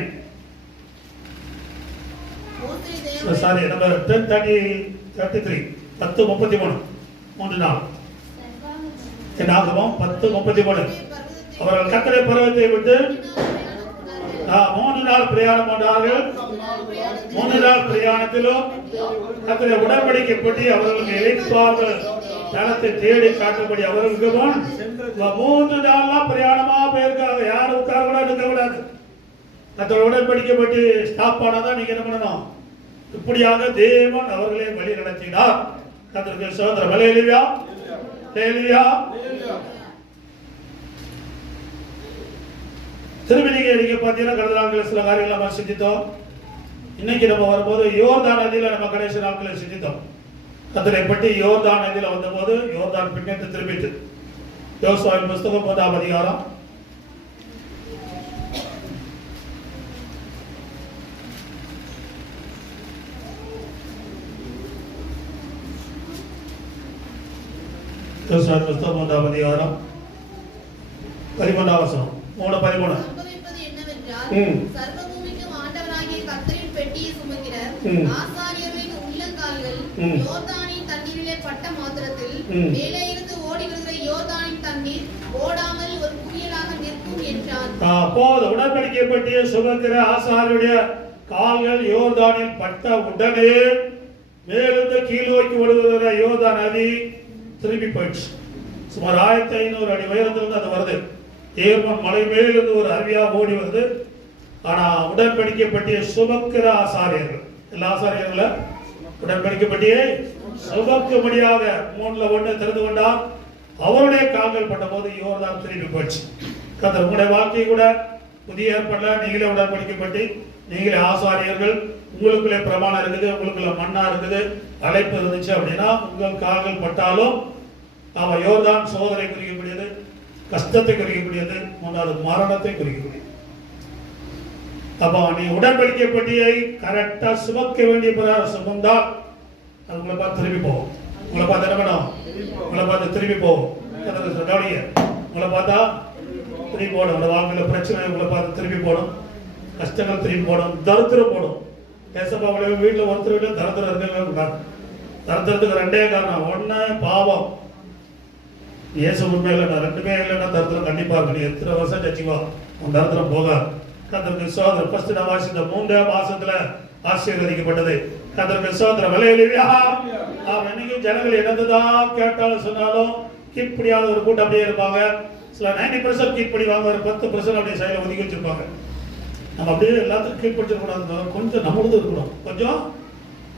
Sorry, number 10:33. 10:33. 3 நாள். என்னாகமம் 10:33. அவர்கள் கர்த்தருடைய பர்வதத்தை விட்டு 3 நாள் பிரயாணம் பண்ணார்கள். 3 நாள் பிரயாணத்திலும் கர்த்தருடைய உடன்படிக்கை பற்றி அவர்களுக்கு இழைப்பார்கள். தலத்தை தேடி காட்டும்படி அவர்களுக்கு 3 நாள்லாம் பிரயாணமா போயிருக்காங்க. யாரும் உட்கார கூட இருக்க கூடாது. கர்த்தருடைய உடன்படிக்கை பற்றி ஸ்டாப் ஆனாதான் நீங்க என்ன பண்ணணும்? இப்படியாக தேவன் அவர்களை வழி நடத்தினார். கர்த்தருக்கு ஸ்தோத்திரம். ஹல்லேலூயா. ஹல்லேலூயா. திரும்பி நீங்க பார்த்தீங்கன்னா கடந்த நாட்களில் சில காரியங்கள் நம்ம சிந்தித்தோம். இன்னைக்கு நம்ம வரும்போது யோர்தான் நதியில நம்ம கடைசி நாட்களில் சிந்தித்தோம். கர்த்தரை பற்றி யோர்தான் நதியில வந்தபோது யோர்தான் பின்னேற்று திரும்பிட்டு யோசுவாவின் புஸ்தகம் 1ஆம் அதிகாரம் யோசுவாவின் புஸ்தகம் 1ஆம் அதிகாரம் 13ஆம் வசனம். 3:13. சர்வபூமிக்கும் ஆண்டவராகிய கர்த்தரின் பெட்டியை சுமக்கிற ஆசாரியர்களின் உள்ளங்கால்கள் யோர்தானின் தண்ணீரிலே பட்ட மாத்திரத்தில் மேலே இருந்து ஓடி வருகிற யோர்தானின் தண்ணீர் ஓடாமல் ஒரு அப்போது உடன்படிக்கை பெட்டியை சுமக்கிற ஆசாரியருடைய கால்கள் யோர்தானில் பட்ட உடனே மேலிருந்து கீழ் நோக்கி ஓடுகிற யோர்தான் நதி திரும்பி போயிடுச்சு. சுமார் 1500 அடி உயரத்திலிருந்து அது வருது. ஏர்மன் மலை மேலிருந்து ஒரு அருவியா ஓடி வருது. ஆனா உடன்படிக்கை பெட்டியை சுமக்கிற ஆசாரியர்கள், எல்லா ஆசாரியர்கள உடன்படிக்கை பெட்டியை சுமக்கும்படியாக 3-1 தெரிந்து கொண்டார். அவருடைய கால்கள் பட்ட போது யோர்தான் திரும்பி போச்சு. கர்த்தர் உங்களுடைய வாழ்க்கை கூட புதிய ஏற்பாடுல நீங்களே உடன்படிக்கை பெட்டி, நீங்களே ஆசாரியர்கள், உங்களுக்குள்ளே பிரமாணம் இருக்குது, உங்களுக்குள்ள மண்ணா இருக்குது, அழைப்பு இருந்துச்சு அப்படின்னா உங்கள் கால்கள் பட்டாலும் அவன் யோர்தான் சோதனை குறிக்கக்கூடியது, கஷ்டத்தை குறிக்கக்கூடியது, 3வது மரணத்தை குறிக்கக்கூடியது. அப்போ நீ உடன்படிக்கை பெட்டியை கரெக்டா சுமக்க வேண்டிய பிரகாரம் சுமந்தால் அது உங்களை பார்த்து திரும்பி போகும். உங்களை பார்த்து என்ன பண்ணும்? உங்களை பார்த்து திரும்பி போகும். உங்களை பார்த்தா திரும்பி போடும். உங்களை வாழ்க்கையில் பிரச்சனை உங்களை பார்த்து திரும்பி போடும், கஷ்டங்கள் திரும்பி போடும், தரித்திரம் போடும். ஏசப்பா வீட்டில் ஒருத்தர் வீட்டில் தரித்திரம் இருக்கவே கூடாது. தரித்திரத்துக்கு 2 காரணம். 1 பாவம். இயேசு உண்மை இல்லைன்னா 2மே இல்லைன்னா தரித்திரம் கண்டிப்பா இருக்கு. எத்தனை வருஷம் சச்சிவா உன் தரித்திரம் போகாது. கர்த்தருக்கு சோதரம். ஃபர்ஸ்ட் நான் வாசித்த 3 மாசத்துல ஆசீர்வதிக்கப்பட்டது. கர்த்தருக்கு சோதரம். ஹல்லேலூயா. இன்னைக்கு ஜனங்கள் என்னதான் கேட்டாலும் சொன்னாலும் கீழ்ப்படியாத ஒரு கூட்டம் அப்படியே இருப்பாங்க. சில 90% கீழ்ப்படிவாங்க, ஒரு 10% அப்படியே சைடில் ஒதுக்கி வச்சிருப்பாங்க. நம்ம அப்படியே எல்லாத்துக்கும் கீழ்படுத்திடக்கூடாது. கொஞ்சம் நம்மளது இருக்கணும், கொஞ்சம்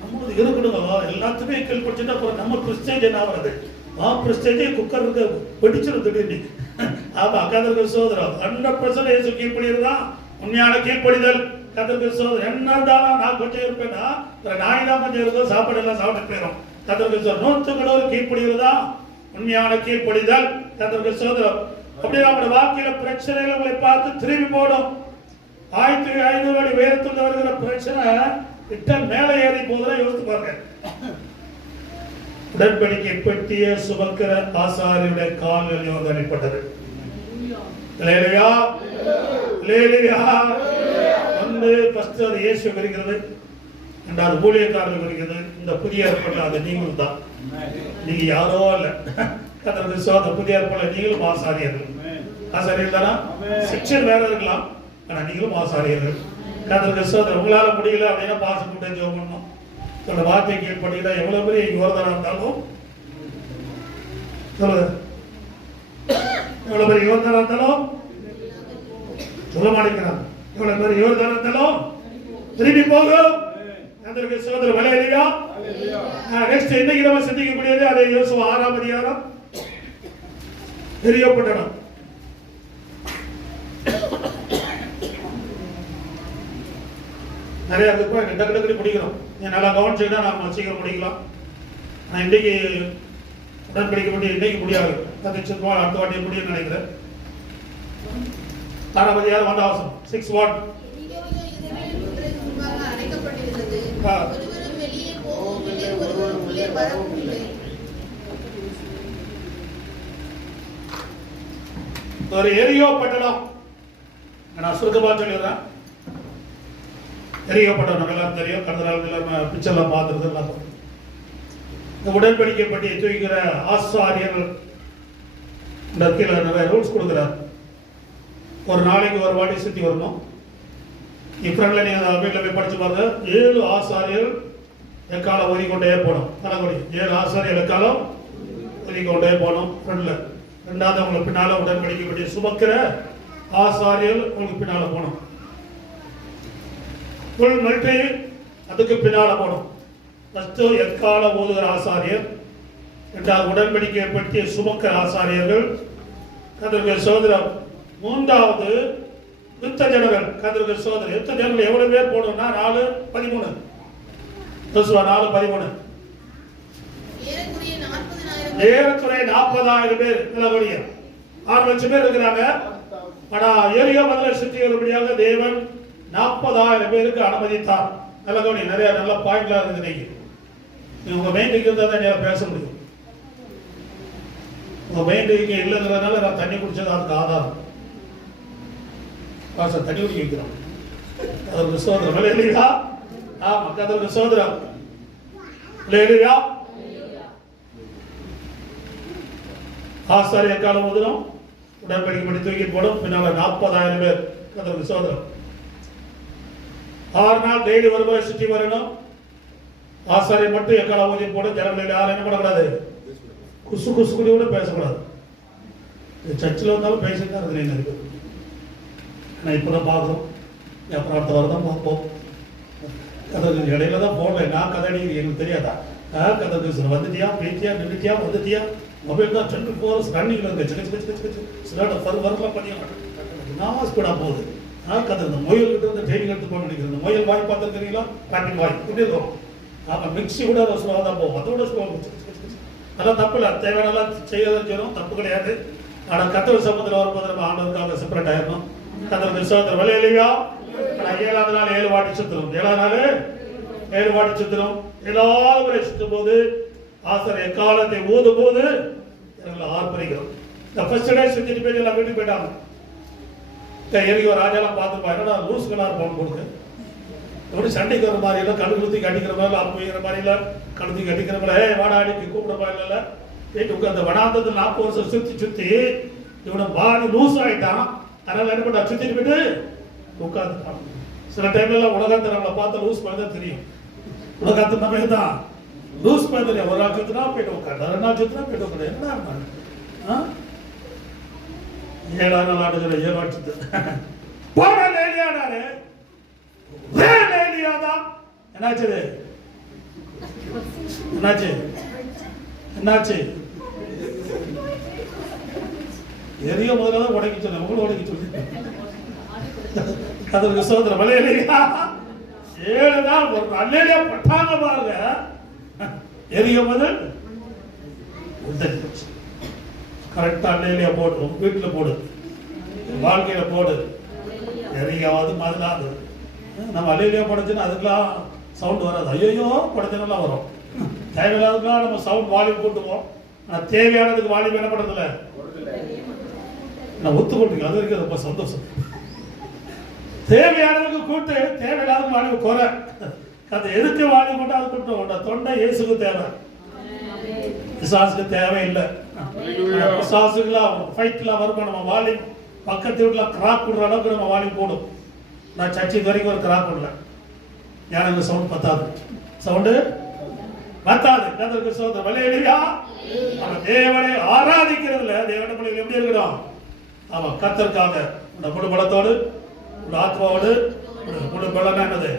நம்மளது இருக்கணும். எல்லாத்துமே கீழ்படுத்திட்டு அப்புறம் நம்ம பிரஸ்டேஜ் என்ன ஆகுறது? பிரஸ்டேஜே குக்கர் இருக்கு வெடிச்சிடும் திடீர்னு. ஆமா, கர்த்தருக்கு சோதரம். 100% இயேசு கீழ்ப்படிறதா உண்மையான கீழ்ப்படிதல். கர்த்தருக்கு சோதரம். என்ன இருந்தாலும் நான் கொஞ்சம் இருப்பேன்னா நாய் தான் கொஞ்சம் இருக்கும், சாப்பாடு எல்லாம் சாப்பிட்டு போயிடும். கர்த்தருக்கு சோதரம். 100% கீழ்ப்படிறதா உண்மையான கீழ்ப்படிதல். கர்த்தருக்கு சோதரம். அப்படியே நம்முடைய வாழ்க்கையில பிரச்சனைகளை உங்களை பார்த்து திரும்பி போடும். 1500 அடி உயரத்தில் வருகிற பிரச்சனை ரிட்டர்ன் மேலே ஏறி போதுதான் யோசித்து பாருங்க. உடன்படிக்கை பெட்டியை சுமக்கிற ஆசாரியுடைய கால்கள் யோர்தானில். அல்லேலூயா, அல்லேலூயா. ஃபர்ஸ்ட் அது இயேசு குறிக்கிறது, 2வது ஊழியக்காரர்கள் குறிக்கிறது. இந்த புதிய ஏற்பாட்டில் அது நீங்களும் தான். நீங்க யாரோ இல்ல. கர்த்தருக்கு சோதரம். புதிய ஏற்பாட்டில் நீங்களும் ஆசாரியர்கள். ஆசாரியர்கள் தானா? செக்ஷன் வேற இருக்கலாம், ஆனா நீங்களும் ஆசாரியர்கள். கர்த்தருக்கு சோதரம். உங்களால முடியல அப்படின்னா பாசம் கூட ஜெபம் பண்ணணும். அந்த வார்த்தை கீழ்படினா எவ்வளவு பெரிய யோர்தானா இருந்தாலும் சொல்லுங்க, எவ்வளவு பெரிய யோர்தானா இருந்தாலும் சொல்ல மாட்டேங்கிறாங்க. எவ்வளவு பெரிய யோர்தானா இருந்தாலும் திரும்பி போகும். கர்த்தருக்கு சோதரம். ஹல்லேலூயா. நெக்ஸ்ட் இன்னைக்கு நம்ம சிந்திக்கக்கூடியது அதே யோசுவா 6ஆம் அதிகாரம் எரியோப்பட்டணம். நிறைய இருக்கு, டக்கு முடிக்கணும். நீங்க நல்லா கவனிச்சுக்கிட்டா நாம சீக்கிரம் முடிக்கலாம். ஆனால் இன்னைக்கு உடன்படிக்கை பெட்டி இன்னைக்கு முடியாது, கத்திச்சுமா அடுத்த வாட்டி முடியும்னு நினைக்கிறேன். 6ஆம் அதிகாரம் 1 6:1. ஒரு எரியோ பட்டணம். நான் சுருக்கமாக சொல்லிடுறேன். எரியோ பட்டணம் எல்லாரும் தெரியும். கடந்த நாள் பிக்சர்லாம் பார்த்துருது எல்லாம். இந்த உடன்படிக்கை பெட்டியை தூக்கிற ஆசாரியர்கள் இந்த கீழே நிறைய ரூல்ஸ் கொடுக்குறாரு. ஒரு நாளைக்கு ஒரு வாட்டி சுற்றி வரணும். இஃப்ரெண்ட்ல நீங்க வீட்டில் போய் படிச்சு பாருங்க. 7 ஆசாரியர்கள் எக்காலம் ஒதுக்கொண்டே போனோம். தலைமுறை 7 ஆசாரியர்கள் எக்காலம் ஒதுக்கொண்டே போனோம். ஃப்ரெண்ட்ல 2வது உங்களுக்கு பின்னால உடன்படிக்கை பெட்டியை சுமக்கிற ஆசாரியர்கள் உங்களுக்கு பின்னால போனோம். ஃபுல் மிலிட்டரி அதுக்கு பின்னால போனோம். ஃபர்ஸ்ட் எக்காலம் ஓதுகிற ஆசாரியர், 2வது உடன்படிக்கை பெட்டியை சுமக்கிற ஆசாரியர்கள். கர்த்தருக்கு சோதரம். 3வது யுத்த ஜனங்கள். கர்த்தருக்கு சோதரம். யுத்த ஜனங்கள் எவ்வளவு பேர் போனோம்னா 4:13. யோசுவா 4:13. ஏறக்குறைய 40,000 பேர். நிலவரிய 6 லட்சம் பேர் இருக்கிறாங்க. ஆனா எரியோ பதில சுற்றி வரும்படியாக தேவன் 40,000 பேருக்கு அனுமதித்தார். நல்ல கவனி, நிறைய நல்ல பாயிண்ட்லாம் இருக்குது. நீங்க உங்க மைண்டுக்கு இருந்தா தான் பேச முடியும். உங்க மைண்டுக்கு இல்லைங்கிறதுனால நான் தண்ணி குடிச்சது அதுக்கு ஆதாரம். தண்ணி குடிக்க வைக்கிறோம். அதற்கு சோதரம். இல்லையா? ஆமா, அதற்கு சோதரம். இல்லையா? ஆசாரிய காலம் ஓதுறோம். உடன்படிக்கை பெட்டி தூக்கிட்டு போடும். பின்னால 40,000 பேர் கர்த்தருக்கு ஸ்தோத்திரம். 6 நாள் டெய்லி வரும்போது சுற்றி வரணும். ஆசாரியர் மட்டும் எக்கால ஊதி போட, ஜனங்களில் யாரும் என்ன பண்ணக்கூடாது, குசு குசு கூட கூட பேசக்கூடாது. சர்ச்சில் வந்தாலும் பேசிட்டு தான் இருக்குது. ஆனால் இப்போ தான் பார்க்குறோம், அப்புறம் அடுத்த வாரம் தான் பார்ப்போம். கதை இடையில தான் போடல, நான் கதை அடிக்கிறது எனக்கு தெரியாதா? கதை பேசுகிறேன், வந்துட்டியா, பேட்டியா, நின்றுட்டியா, வந்துட்டியா, மொபைல் தான் 24 hours ரன்னிங்கில் இருக்கு. சில வரலாம் பார்த்தீங்கன்னா நான் ஸ்பீடாக போகுது. கதை இந்த முயல்கிட்ட இருந்து ட்ரைனிங் எடுத்து போக நினைக்கிறேன். இந்த முயல் வாய் பார்த்துருக்கீங்களா? ராட்டிங் வாய் இப்படி இருக்கும். ஆமாம், மிக்சி கூட ஸ்லோவாக தான் போகும், அதோட ஸ்லோவாக. அதெல்லாம் தப்பு இல்லை, தேவையானலாம் செய்யதான் செய்யணும், தப்பு கிடையாது. ஆனால் கத்தர் சமூகத்தில் வரும்போது நம்ம ஆண்டவருக்காக செப்பரேட் ஆயிடணும். கத்தர் விசுவாசத்தில் விலை இல்லையா? ஆனால் 7ஆவது நாள் 7 வாட்டி சுத்தணும். 7ஆவது நாள் 7 வாட்டி சுத்தணும். 7வது முறை சுத்தும் போது ஆசாரியர் எக்காலத்தை ஊதும் போது எங்களை ஆர்ப்பரிக்கிறோம். இந்த ஃபர்ஸ்ட் டே சுத்திட்டு போயிட்டு எல்லாம் வீட்டுக்கு போயிட்டாங்க. எரிக்கோ ராஜாலாம் பார்த்துப்பா, என்னடா லூஸ் கலர் போன் கொடுக்கு, எப்படி சண்டைக்கு வர மாதிரி இல்லை, கழுத்தி கட்டிக்கிற மாதிரி, அப்போங்கிற மாதிரி இல்லை, கழுத்தி கட்டிக்கிற மாதிரி வாடாடிக்கு கூப்பிட மாதிரி இல்லை. வீட்டுக்கு அந்த வனாந்தத்தில் 40 வருஷம் சுற்றி சுற்றி இவனை பாடி லூஸ் ஆகிட்டான். அதனால என்ன பண்ணா, சுற்றிட்டு போயிட்டு உட்காந்துட்டான். சில டைம்ல உலகத்தை நம்மளை பார்த்து லூஸ் பண்ண தான் தெரியும். உலகத்தை நம்ம தான் லூஸ் பண்ண தெரியும். ஒரு நாள் சுத்தினா போயிட்டு உட்காந்து, 2 நாள் சுத்தினா போயிட்டு உட்காந்து. என்ன 7ஆம் நாள் ஆடுகிற 7 வாட்சி போன லேலியாடாரு லேலியாதான். என்னாச்சு என்னாச்சு என்னாச்சு? எரிய முதல்ல உடைக்க சொன்ன, உங்களை உடைக்க சொல்லி. அதற்கு சோதனை வலையிலையா 7 நாள் ஒரு அல்லையா பட்டாங்க பாருங்க. எரிய முதல் கரெக்டா அல்லையா போடு, வீட்டுல போடு, வாழ்க்கையில போடு. எரியாவது மாதிரிலாம் நம்ம அல்லையா படைச்சுன்னா அதுக்கெல்லாம் சவுண்ட் வராது. ஐயோ படைச்சனெல்லாம் வரும். தேவையில்லாததுக்கெல்லாம் நம்ம சவுண்ட் வால்யூம் கூட்டுவோம். ஆனால் தேவையானதுக்கு வால்யூம் என்ன பண்ணுறதில்ல, நான் ஒத்து கொண்டிருக்கேன். அது வரைக்கும் ரொம்ப சந்தோஷம். தேவையானதுக்கு கூட்டு, தேவையில்லாத வால்யூம் குறை. அது எதுக்கு வால்யூம் கூட்ட அது கூட்டம். தொண்டை இயேசுக்கு தேவை, பிசாசுக்கு தேவையில்லை. பிசாசுக்குலாம் ஃபைட்லாம் வரும். நம்ம வால்யூம் பக்கத்து வீட்டில் கிராக் விடுற அளவுக்கு நம்ம வால்யூம் போடும். நான் சர்ச்சுக்கு வரைக்கும் ஒரு கிராக் விடல, எனக்கு சவுண்ட் பத்தாது, சவுண்டு பத்தாது. கர்த்தருக்கு ஸ்தோத்திரம். வலையிலையா நம்ம தேவனை ஆராதிக்கிறதுல தேவனை பிள்ளைகள் எப்படி இருக்கணும்? ஆமா, கர்த்தருக்காக முழு பலத்தோடு, முழு ஆத்மாவோடு. முழு பலன்னா என்னது?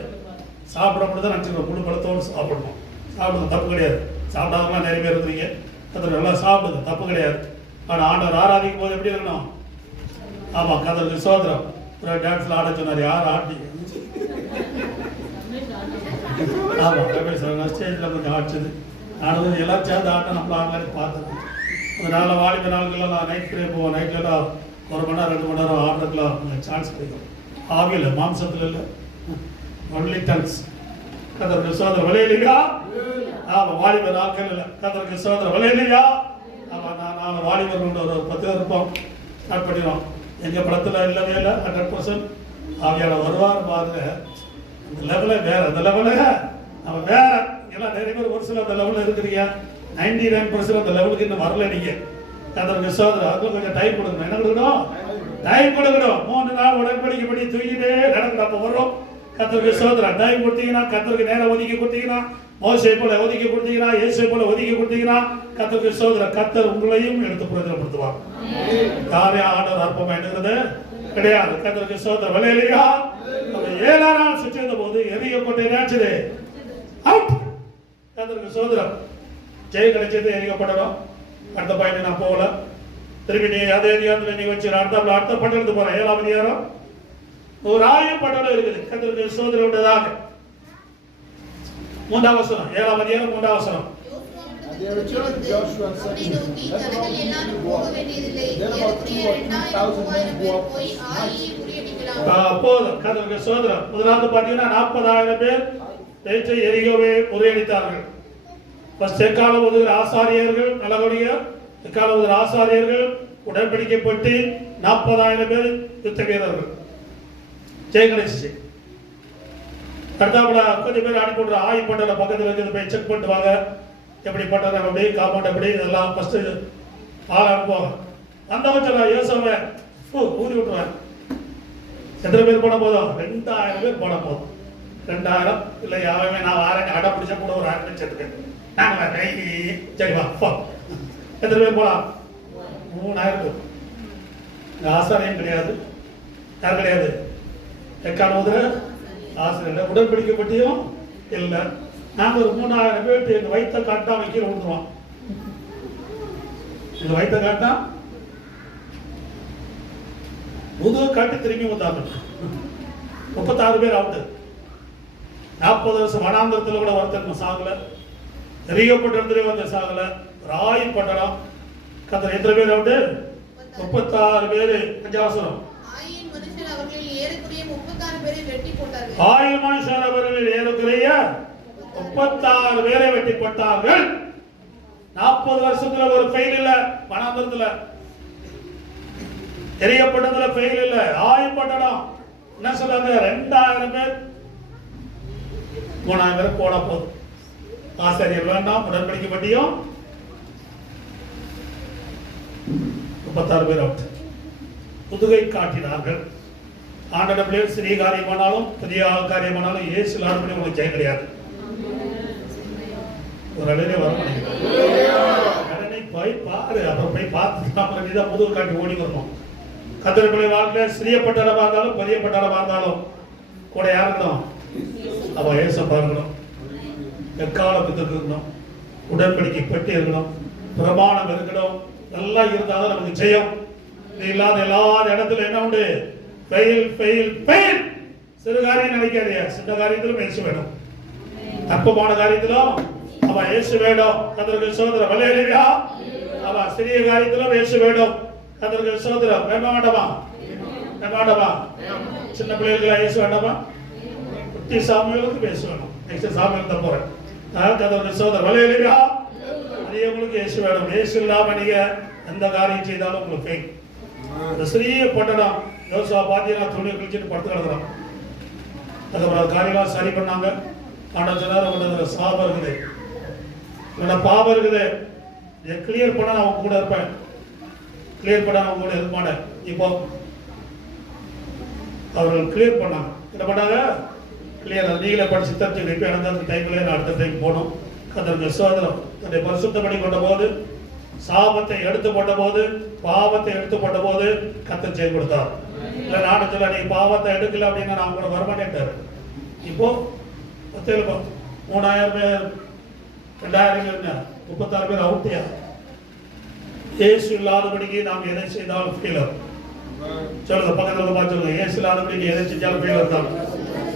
சாப்பிட மட்டும் தான் நினச்சிக்கிறோம். முழு பலத்தோடு சாப்பிடணும். சாப்பிடுங்க, தப்பு கிடையாது. சாப்பிடாதவங்களாம் நிறைய பேர் இருக்கிறீங்க. கர்த்தர் நல்லா சாப்பிடுங்க, தப்பு கிடையாது. ஆனால் ஆண்டவர் ஆராதிக்கும் போது எப்படி இருக்கணும்? ஆமா, கர்த்தருக்கு ஸ்தோத்திரம். டான்ஸ்ல ஆட சொன்னார். யார் ஆட்டி? ஆமா, ஸ்டேஜில் கொஞ்சம் ஆடிச்சது. ஆனது எல்லாம் சேர்ந்து ஆட்டம் நம்ம ஆடலான்னு பார்த்தேன். அதனால வாலிப நாட்கள்லாம் நான் நைட் ப்ரே போவோம். நைட்லாம் 1 மணி நேரம் 2 மணி நேரம் ஆடுறதுக்குலாம் சான்ஸ் கிடைக்கும். ஆவியில், மாம்சத்தில் இல்லை, ஒன்லி டங்ஸ். கர்த்தருக்கு ஸ்தோத்திரம். வலையிலையா? ஆமா, வாலிப நாட்கள் இல்லை. கர்த்தருக்கு ஸ்தோத்திரம். வலையிலையா? ஆமா, நான் வாலிபர் ஒரு 10 பேர் இருப்போம். ஸ்டார்ட் பண்ணிடுவோம். எங்கள் படத்தில் இல்லவே இல்லை. 100% ஆவியால் வருவார் பாருங்க. அந்த லெவலே வேற. அந்த லெவலு நம்ம வேற. எல்லாம் நிறைய பேர் ஒரு சில அந்த லெவலில் இருக்கிறீங்க. 99% அந்த லெவலுக்கு இன்னும் வரல. நீங்கள் கர்த்தருக்கு ஸ்தோத்திரம். அதுக்கு கொஞ்சம் டைம் கொடுக்கணும். என்ன கொடுக்கணும்? டைம் கொடுக்கணும். 3 நாள் உடன்படிக்கை பண்ணி தூக்கிட்டே நடக்கணும். அப்போ வரும். கர்த்தருக்கு ஸ்தோத்திரம். டைம் கொடுத்தீங்கன்னா, கர்த்தருக்கு நேரம் ஒதுக்கி கொடுத்தீங்கன்னா, மோசே போல ஒதுக்கி கொடுத்தீங்கன்னா, இயேசு போல ஒதுக்கி கொடுத்தீங்கன்னா, கர்த்தருக்கு ஸ்தோத்திரம். கர்த்தர் உங்களையும் எடுத்து பிரயோஜனப்படுத்துவார். யாரையும் ஆண்டவர் அற்பமா எண்ணுகிறது கிடையாது. கர்த்தருக்கு ஸ்தோத்திரம். வலையிலையா? 7ஆம் நாள் சுற்றிருந்த போது எரிய கொண்டே நினைச்சது அவுட். கர்த்தருக்கு ஸ்தோத்திரம். ஜெயம் கிடைச்சது. எரிக்கப்படணும். அடுத்த பாயிண்ட் நான் போகல. திரும்பி நீ அதே அதிகாரத்தில் நீ வச்சு அடுத்த பட்டணத்துக்கு போறேன். 7ஆம் அதிகாரம் 1000 பட்டணம் இருக்குது. கர்த்தருக்கு ஸ்தோத்திரம் உண்டதாக. 3ஆம் வசனம். 7ஆம் அதிகாரம் 3ஆம் வசனம். They returned Joshua and said to him, let the Lord go up. Then about 2,000 or 3,000 men go up. போதும். கர்த்தருக்கு ஸ்தோத்திரம். முதலாவது பார்த்தீங்கன்னா 40,000 பேர் பேச்சை எரிகோவை முறியடித்தார்கள். எக்காலம் உதவுகிற ஆசாரியர்கள், நல்லபடிய எக்காலம் உதவுகிற ஆசாரியர்கள் உடன்படிக்கைப்பட்டு 40,000 பேர் யுத்த வீரர்கள். ஜெயம் கிடைச்சிச்சு. கர்த்தாப்புல கொஞ்சம் பேர் அனுப்பிவிடுற ஆய்ப்பட்ட பக்கத்தில் இருக்கிறது போய் செக் பண்ணிட்டு வாங்க. எப்படி பண்றாங்க, அப்படி காம்பவுண்ட் எப்படி, இதெல்லாம் ஃபர்ஸ்ட் ஆள் அனுப்புவாங்க. அந்த வச்சு நான் யோசனை ஊதி விட்டுருவேன். எத்தனை பேர் போன போதும்? 2000 பேர் போன போதும். 2000 இல்லை யாருமே நான் வாரேன் அடை பிடிச்சா கூட ஒரு 1000 சேர்த்துக்கேன். நாங்கள் வரேன். சரி வா போ. எத்தனை பேர் போகலாம்? 3000 பேர். இந்த ஆசாரியம் கிடையாது. யார் கிடையாது? எக்கான உதர ஆசிரியர் உடன்படிக்கை பற்றியும் இல்லை. நாங்கள் ஒரு 3000 பேர் எங்கள் வயிற்ற காட்டா வைக்கிற விட்டுருவோம். எங்கள் வயிற்ற காட்டா முதுக காட்டி திரும்பி வந்தாங்க. 36 பேர் அவுட்டு. 40 வருஷம் வனாந்திரத்தில் கூட ஒருத்தர் சாகல. எரியப்பட்ட இடத்துல வந்து சாகல. ராய் பட்டணம் கத்தர் எத்தனை பேர் அவுட்டு? 36 பேர். 5 அவசரம். 1000 மனுஷர் அவர்களில் ஏறக்குறைய 36 பேரை வெட்டி போட்டார்கள். 1000 மனுஷர் அவர்களில் ஏறக்குறைய 36 பேரை வெட்டி போட்டார்கள். 40 வருஷத்துல ஒரு ஃபெயில் இல்ல. வனாந்திரத்துல எரியப்பட்டதுல ஃபெயில் இல்ல. ஆயப்பட்டடம் என்ன சொல்றாங்க? 2000 பேர் 3000 பேர் போன போதும். ஆசிரியர் வேண்டாம். உடன்படிக்கை பற்றியும் 36 பேர் அவுட். புதுகை காட்டினார்கள். ஆண்டவர்களே சிறிய காரியமானாலும் பெரிய காரியமானாலும் இயேசு ஆண்டவரே உங்களுக்கு ஜெயம் கிடையாது. ஒரு அழகே வர கடனை போய் பாரு. அப்புறம் போய் பார்த்து அப்புறம் நீதான் புதுகை காட்டி ஓடி வரணும். கத்தர்களை வாழ்க்கையில் சிறியப்பட்டளவா இருந்தாலும் பெரியப்பட்டளவா இருந்தாலும் கூட யார் இருக்கணும்? அவன் ஏசப்பா இருக்கணும். எக்காலத்துக்கு இருக்கணும். உடன்படிக்கை பற்றி இருக்கணும். பிரமாணம் இருக்கணும். நல்லா இருந்தாலும் நமக்கு ஜெயம். இது இல்லாத எல்லா இடத்துல என்ன உண்டு? Fail fail fail. சிறு காரியம் நினைக்காதே. சின்ன காரியத்திலும் இயேசு வேணும். அற்பமான காரியத்திலும் அவன் இயேசு வேணும். கர்த்தருக்கு ஸ்தோத்திரம். அல்லேலூயா. அவன் சிறிய காரியத்திலும் இயேசு வேணும். கர்த்தருக்கு ஸ்தோத்திரம். வேண்டாமா? வேண்டாமா? சின்ன பிள்ளைகளுக்கு இயேசு வேண்டாமா? குட்டி சாமிகளுக்கு இயேசு வேணும். நெக்ஸ்ட் சாமிகள் தான் போறேன். கர்த்தருக்கு ஸ்தோத்திரம். அல்லேலூயா. அதே உங்களுக்கு இயேசு வேணும். இயேசு இல்லாம நீங்க எந்த காரியம் செய்தாலும் உங்களுக்கு ஃபெயில். இந்த சிறிய பட்டணம் யோசுவா பாத்தீங்கன்னா துணி கிழிச்சிட்டு படுத்து கிடக்குறான். அதுக்கப்புறம் காரியெல்லாம் சரி பண்ணாங்க. ஆனா சொன்னார் சாபம் இருக்குது, என்னோட பாபம் இருக்குது, இதை கிளியர் பண்ண நான் அவங்க கூட இருப்பேன், கிளியர் பண்ண அவங்க கூட இருக்க மாட்டேன். இப்போ அவர்கள் கிளியர் பண்ணாங்க. என்ன பண்ணாங்க? கிளியர். நீங்களே படிச்சு தச்சு இப்போ எனக்கு டைம்ல நான் அடுத்த டைம் போகணும். கர்த்தருக்கு ஸ்தோத்திரம். அதை பரிசுத்தப்படி கொண்ட போது, சாபத்தை எடுத்து போட்ட போது, பாவத்தை எடுத்து போட்ட போது கர்த்தர் ஜெயம் கொடுத்தார். இல்ல நாடு சொல்ல நீ பாவத்தை எடுக்கல அப்படின்னா நான் கூட வரமாட்டேன்ட்டாரு. இப்போ 3000 பேர் 2000 36 பேர் அவுட்டியா. இயேசு இல்லாதபடிக்கு நாம் எதை செய்தாலும் ஃபெயிலர். சொல்லுங்க பக்கத்துல பார்த்து சொல்லுங்க. இயேசு இல்லாதபடிக்கு எதை செஞ்சாலும் ஃபெயிலர் தான்.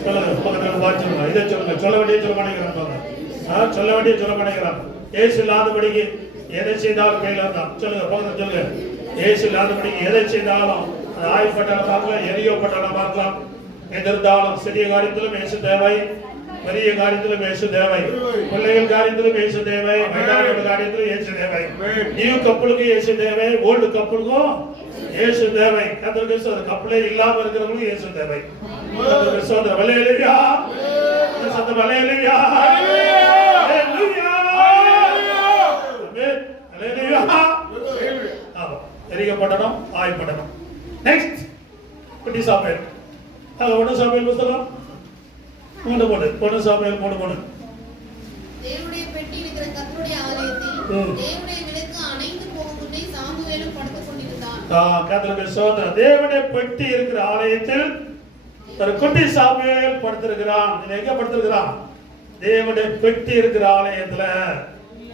சொல்லுங்க பக்கத்துல பார்த்து சொல்லுங்க. இதை சொல்லுங்க. சொல்ல வேண்டிய சொல்ல மாட்டேங்கிறாங்க. சொல்ல வேண்டிய சொல்ல மாட்டேங்கிறாங்க. இயேசு இல்லாதபடிக்கு எதை செய்தாலும் ஃபெயிலர் தான். சொல்லுங்க பக்கத்துல சொல்லுங்க. இயேசு இல்லாதபடிக்கு எதை செய்தாலும் அது ஆய்வுப்பட்டாலும் பார்க்கலாம், எரியப்பட்டாலும் பார்க்கலாம். எதிர்த்தாலும் சிறிய காரியத்திலும் இயேசு தேவை, பெரிய காரியத்திலும் இயேசு தேவை, பிள்ளைகள் காரியத்திலும் இயேசு தேவை, வயதானவர்கள் காரியத்திலும் இயேசு தேவை, நியூ கப்பலுக்கு இயேசு தேவை, ஓல்டு கப்பலுக்கும் இயேசு தேவை. கர்த்தருக்கு கப்பலே இல்லாம இருக்கிறவங்களுக்கு இயேசு தேவை. கர்த்தருக்கு ஸ்தோத்திரம். அல்லேலூயா. சத்தம் அல்லேலூயா. அல்லேலூயா. ஆமென். அல்லேலூயா. ஆமா. எரிக்கப்படணும், ஆய்ப்படணும். நெக்ஸ்ட் குட்டி சாமுவேல். அது 1 சாமுவேல் புத்தகம் 3 சாமுவேல் 3. தேவனுடைய பெட்டி இருக்கிற கர்த்தருடைய ஆலயத்தில் தேவனுடைய விளக்கு அணைந்து போகும் முன்னே சாமுவேலும் படுத்துக் கொண்டிருந்தான். கர்த்தருடைய ஸ்தோத்திரம். தேவனுடைய பெட்டி இருக்கிற ஆலயத்தில் ஒரு குட்டி சாமுவேல் படுத்திருக்கிறான். எங்க படுத்திருக்கிறான்? தேவனுடைய பெட்டி இருக்கிற ஆலயத்துல.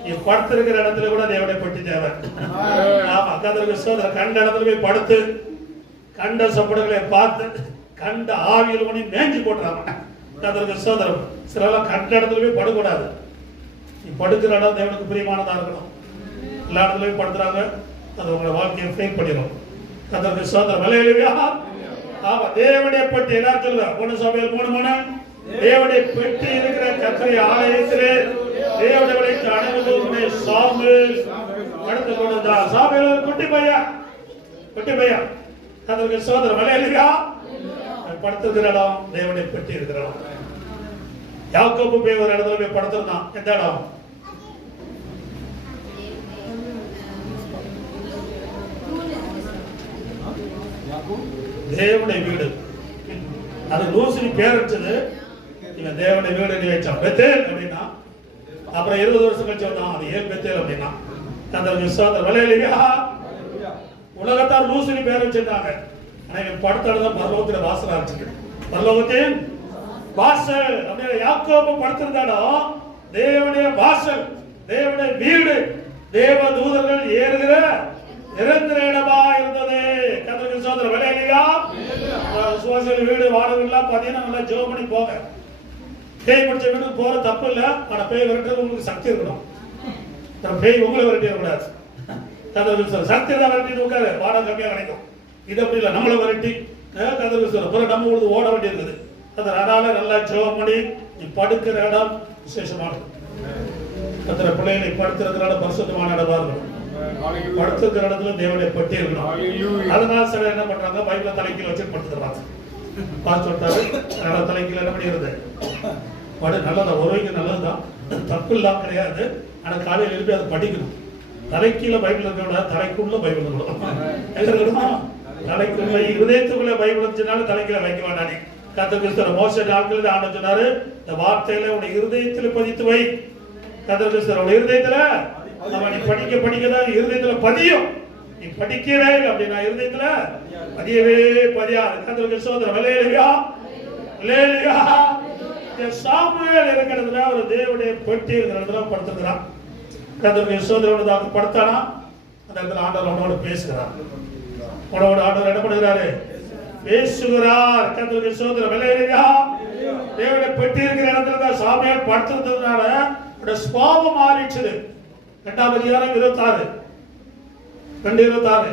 நீ படுத்திருக்கிற இடத்துல கூட தேவனுடைய பெட்டி தேவை. ஆமா. கர்த்தருக்கு ஸ்தோத்திரம். கண்ட இடத்துல போய் படுத்து கண்ட சப்படங்களை பார்த்து கண்ட ஆவியில் பண்ணி மேஞ்சி போட்டுறாங்க. கர்த்தருக்கு ஸ்தோத்திரம். சிலரெல்லாம் கண்ட இடத்துல போய் படுக்கூடாது. நீ படுக்கிற இடம் தேவனுக்கு பிரியமானதா இருக்கணும். எல்லா இடத்துலயும் படுத்துறாங்க, அது உங்களை வாழ்க்கையை ஃபெயில் பண்ணிடும். கர்த்தருக்கு ஸ்தோத்திரம். அல்லேலூயா. ஆமா. தேவனுடைய பெட்டி எல்லாரும் சொல்லுங்க. 1 சாமுவேல் 3. தேவனுடைய பெட்டி இருக்கிற கர்த்தருடைய ஆலயத்திலே தேவனுடைய விளக்கு அணைந்து முன்னே சாமுவேல் படுத்துக் கொண்டிருந்தான். சாமுவேல் குட்டி பையன், குட்டி பையன். கர்த்தருக்கு ஸ்தோத்திரம். அல்லேலூயா. படுத்துக்கிற இடம் தேவனுடைய பெட்டி இருக்கிற இடம். யாக்கோபு போய் ஒரு இடத்துல போய் படுத்திருந்தான். எந்த இடம்? தேவனுடைய வீடு. அது லூசினி பேர் வச்சது. இவன் தேவனுடைய வீடு எழுதி வச்சான் பெத்தேல் அப்படின்னா. அப்புறம் 20 வருஷம் கழிச்சு வந்தான் அது ஏன் பெத்தேல் அப்படின்னா. அந்த விசுவாச வலையிலேயா உலகத்தார் லூசினி பேர் வச்சிருந்தாங்க. ஆனா இவன் படுத்தாலும் பரலோகத்துல வாசல் ஆரம்பிச்சு பரலோகத்தின் வாசல் அப்படியே யாக்கோபு படுத்திருந்தாலும் தேவனுடைய வாசல், தேவனுடைய வீடு, தேவ தூதர்கள் ஏறுகிற நிரந்தர இடமா இருந்தது. கர்த்தருக்கு ஸ்தோத்திரம். வலையிலேயா விசுவாசிகள் வீடு வாடகைலாம் பார்த்தீங்கன்னா நல்லா ஜெபம் பண்ணி போங்க. பேய் பிடிச்ச வீட்டுக்கு போற தப்பு இல்லை. ஆனா பேய் விரட்டுறது உங்களுக்கு சக்தி இருக்கணும். பேய் உங்களை விரட்டிடக்கூடாது. சக்தி தான் விரட்டிட்டு உட்காரு, வாடகை கம்மியா கிடைக்கும். இது அப்படி இல்லை, நம்மளை விரட்டி கதவு நம்ம உழுது ஓட வேண்டி இருக்குது. அதனால நல்லா ஜெபம் பண்ணி நீ படுக்கிற இடம் விசேஷமானது. கத்திர பிள்ளைகளை படுத்திருக்கிற இடம் பரிசுத்தமான இடமா இருக்கணும். படுத்திருக்கிற இடத்துல தேவனுடைய பெட்டி இருக்கணும். அதனால சில என்ன பண்றாங்க, பைபிள தலைக்கீழ வச்சு படுத்துக்கிறாங்க. பாஸ் சொல்லிட்டாரு, அதனால தலைக்கீழ என்ன பண்ணிடுறது படு. நல்லதா, ஒருவைக்கு நல்லதுதான், தப்பு இல்லாம கிடையாது. ஆனா காலையில் எழுப்பி அதை படிக்கணும். தலைக்கீழ பைபிள் இருக்க விட தலைக்குள்ள பைபிள் இருக்கணும். தலைக்குள்ள இருதயத்துக்குள்ள பைபிள் இருந்துச்சுனாலும் தலைக்கீழ வைக்க வேண்டானே. கர்த்தர் மோசே நாட்களில் ஆண்டு சொன்னாரு, இந்த வார்த்தையில உடைய இருதயத்தில் பதித்து வை. கர்த்தர் உடைய இருதயத்துல நீ படிக்க படிக்கதான் இருதயத்துல பதியும். நீ படிக்கவே இல்லை அப்படின்னா இருதயத்துல பதியவே பதியாது. கர்த்தருக்கு ஸ்தோத்திரம். அல்லேலூயா அல்லேலூயா. சாமுவேல் இருக்கிறதுல ஒரு தேவனுடைய பெட்டி இருக்கிறதுல படுத்துக்கிறான். கர்த்தருக்கு ஸ்தோத்திரம். படுத்தானா அந்த இடத்துல ஆண்டவர் அவனோட பேசுகிறார். உன்னோட ஆண்டவர் என்ன பண்ணுகிறாரு, பேசுகிறார். கர்த்தருக்கு ஸ்தோத்திரம். அல்லேலூயா. தேவனுடைய பெட்டி இருக்கிற இடத்துல தான் சாமுவேல் படுத்துறதுனால சுபாவம் மாறிடுச்சு. 2ஆம் அதிகாரம் 26 2:26.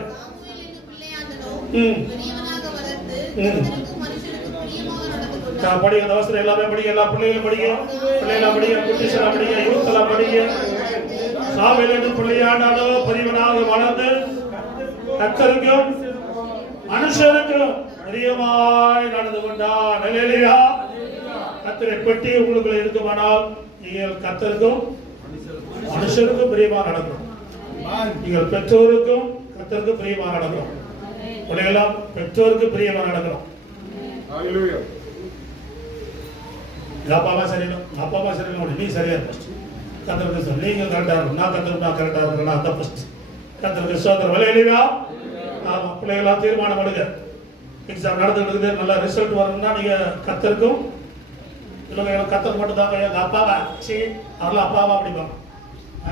படிக்க அந்த அவசரம் எல்லாமே படிக்க, எல்லா பிள்ளைகளும் படிக்க, பிள்ளைகளா படிக்க, குட்டிசலா படிக்க, யூத்தெல்லாம் படிக்க. சாமுவேல் என்று பிள்ளையாண்டாலோ பெரியவனாக வளர்ந்து கர்த்தருக்கும் மனுஷருக்கும் பிரியமாய் நடந்து கொண்டார். அல்லேலூயா. கர்த்தருடைய பெட்டி உங்களுக்குள்ள இருக்குமானால் நீங்கள் கர்த்தருக்கும் மனுஷருக்கும் பிரியமா நடக்கணும். நீங்கள் பெற்றோருக்கும் கர்த்தருக்கும் பிரியமா நடக்கணும். பிள்ளைகளெல்லாம் பெற்றோருக்கு பிரியமா நடக்கணும். அப்பா அம்மா சரியில்லை, அப்பா அம்மா சரியில்லை, நீ சரியா கர்த்தருக்கு சொல்லு. நீங்க கரெக்டா இருக்கும், நான் கர்த்தருக்கு நான் கரெக்டா இருக்கணும், அதான் ஃபர்ஸ்ட். கர்த்தருக்கு ஸ்தோத்திரம். அல்லேலூயா. ஆமா, பிள்ளைகளா தீர்மானம் எடுங்க. எக்ஸாம் நடந்துட்டு இருக்குது, நல்ல ரிசல்ட் வரணும்னா நீங்க கர்த்தருக்கும் இல்லைங்க கர்த்தருக்கு மட்டும் தாங்க. எங்க அப்பாவா சி அவரெல்லாம் அப்பாவா அப்படிப்பாங்க.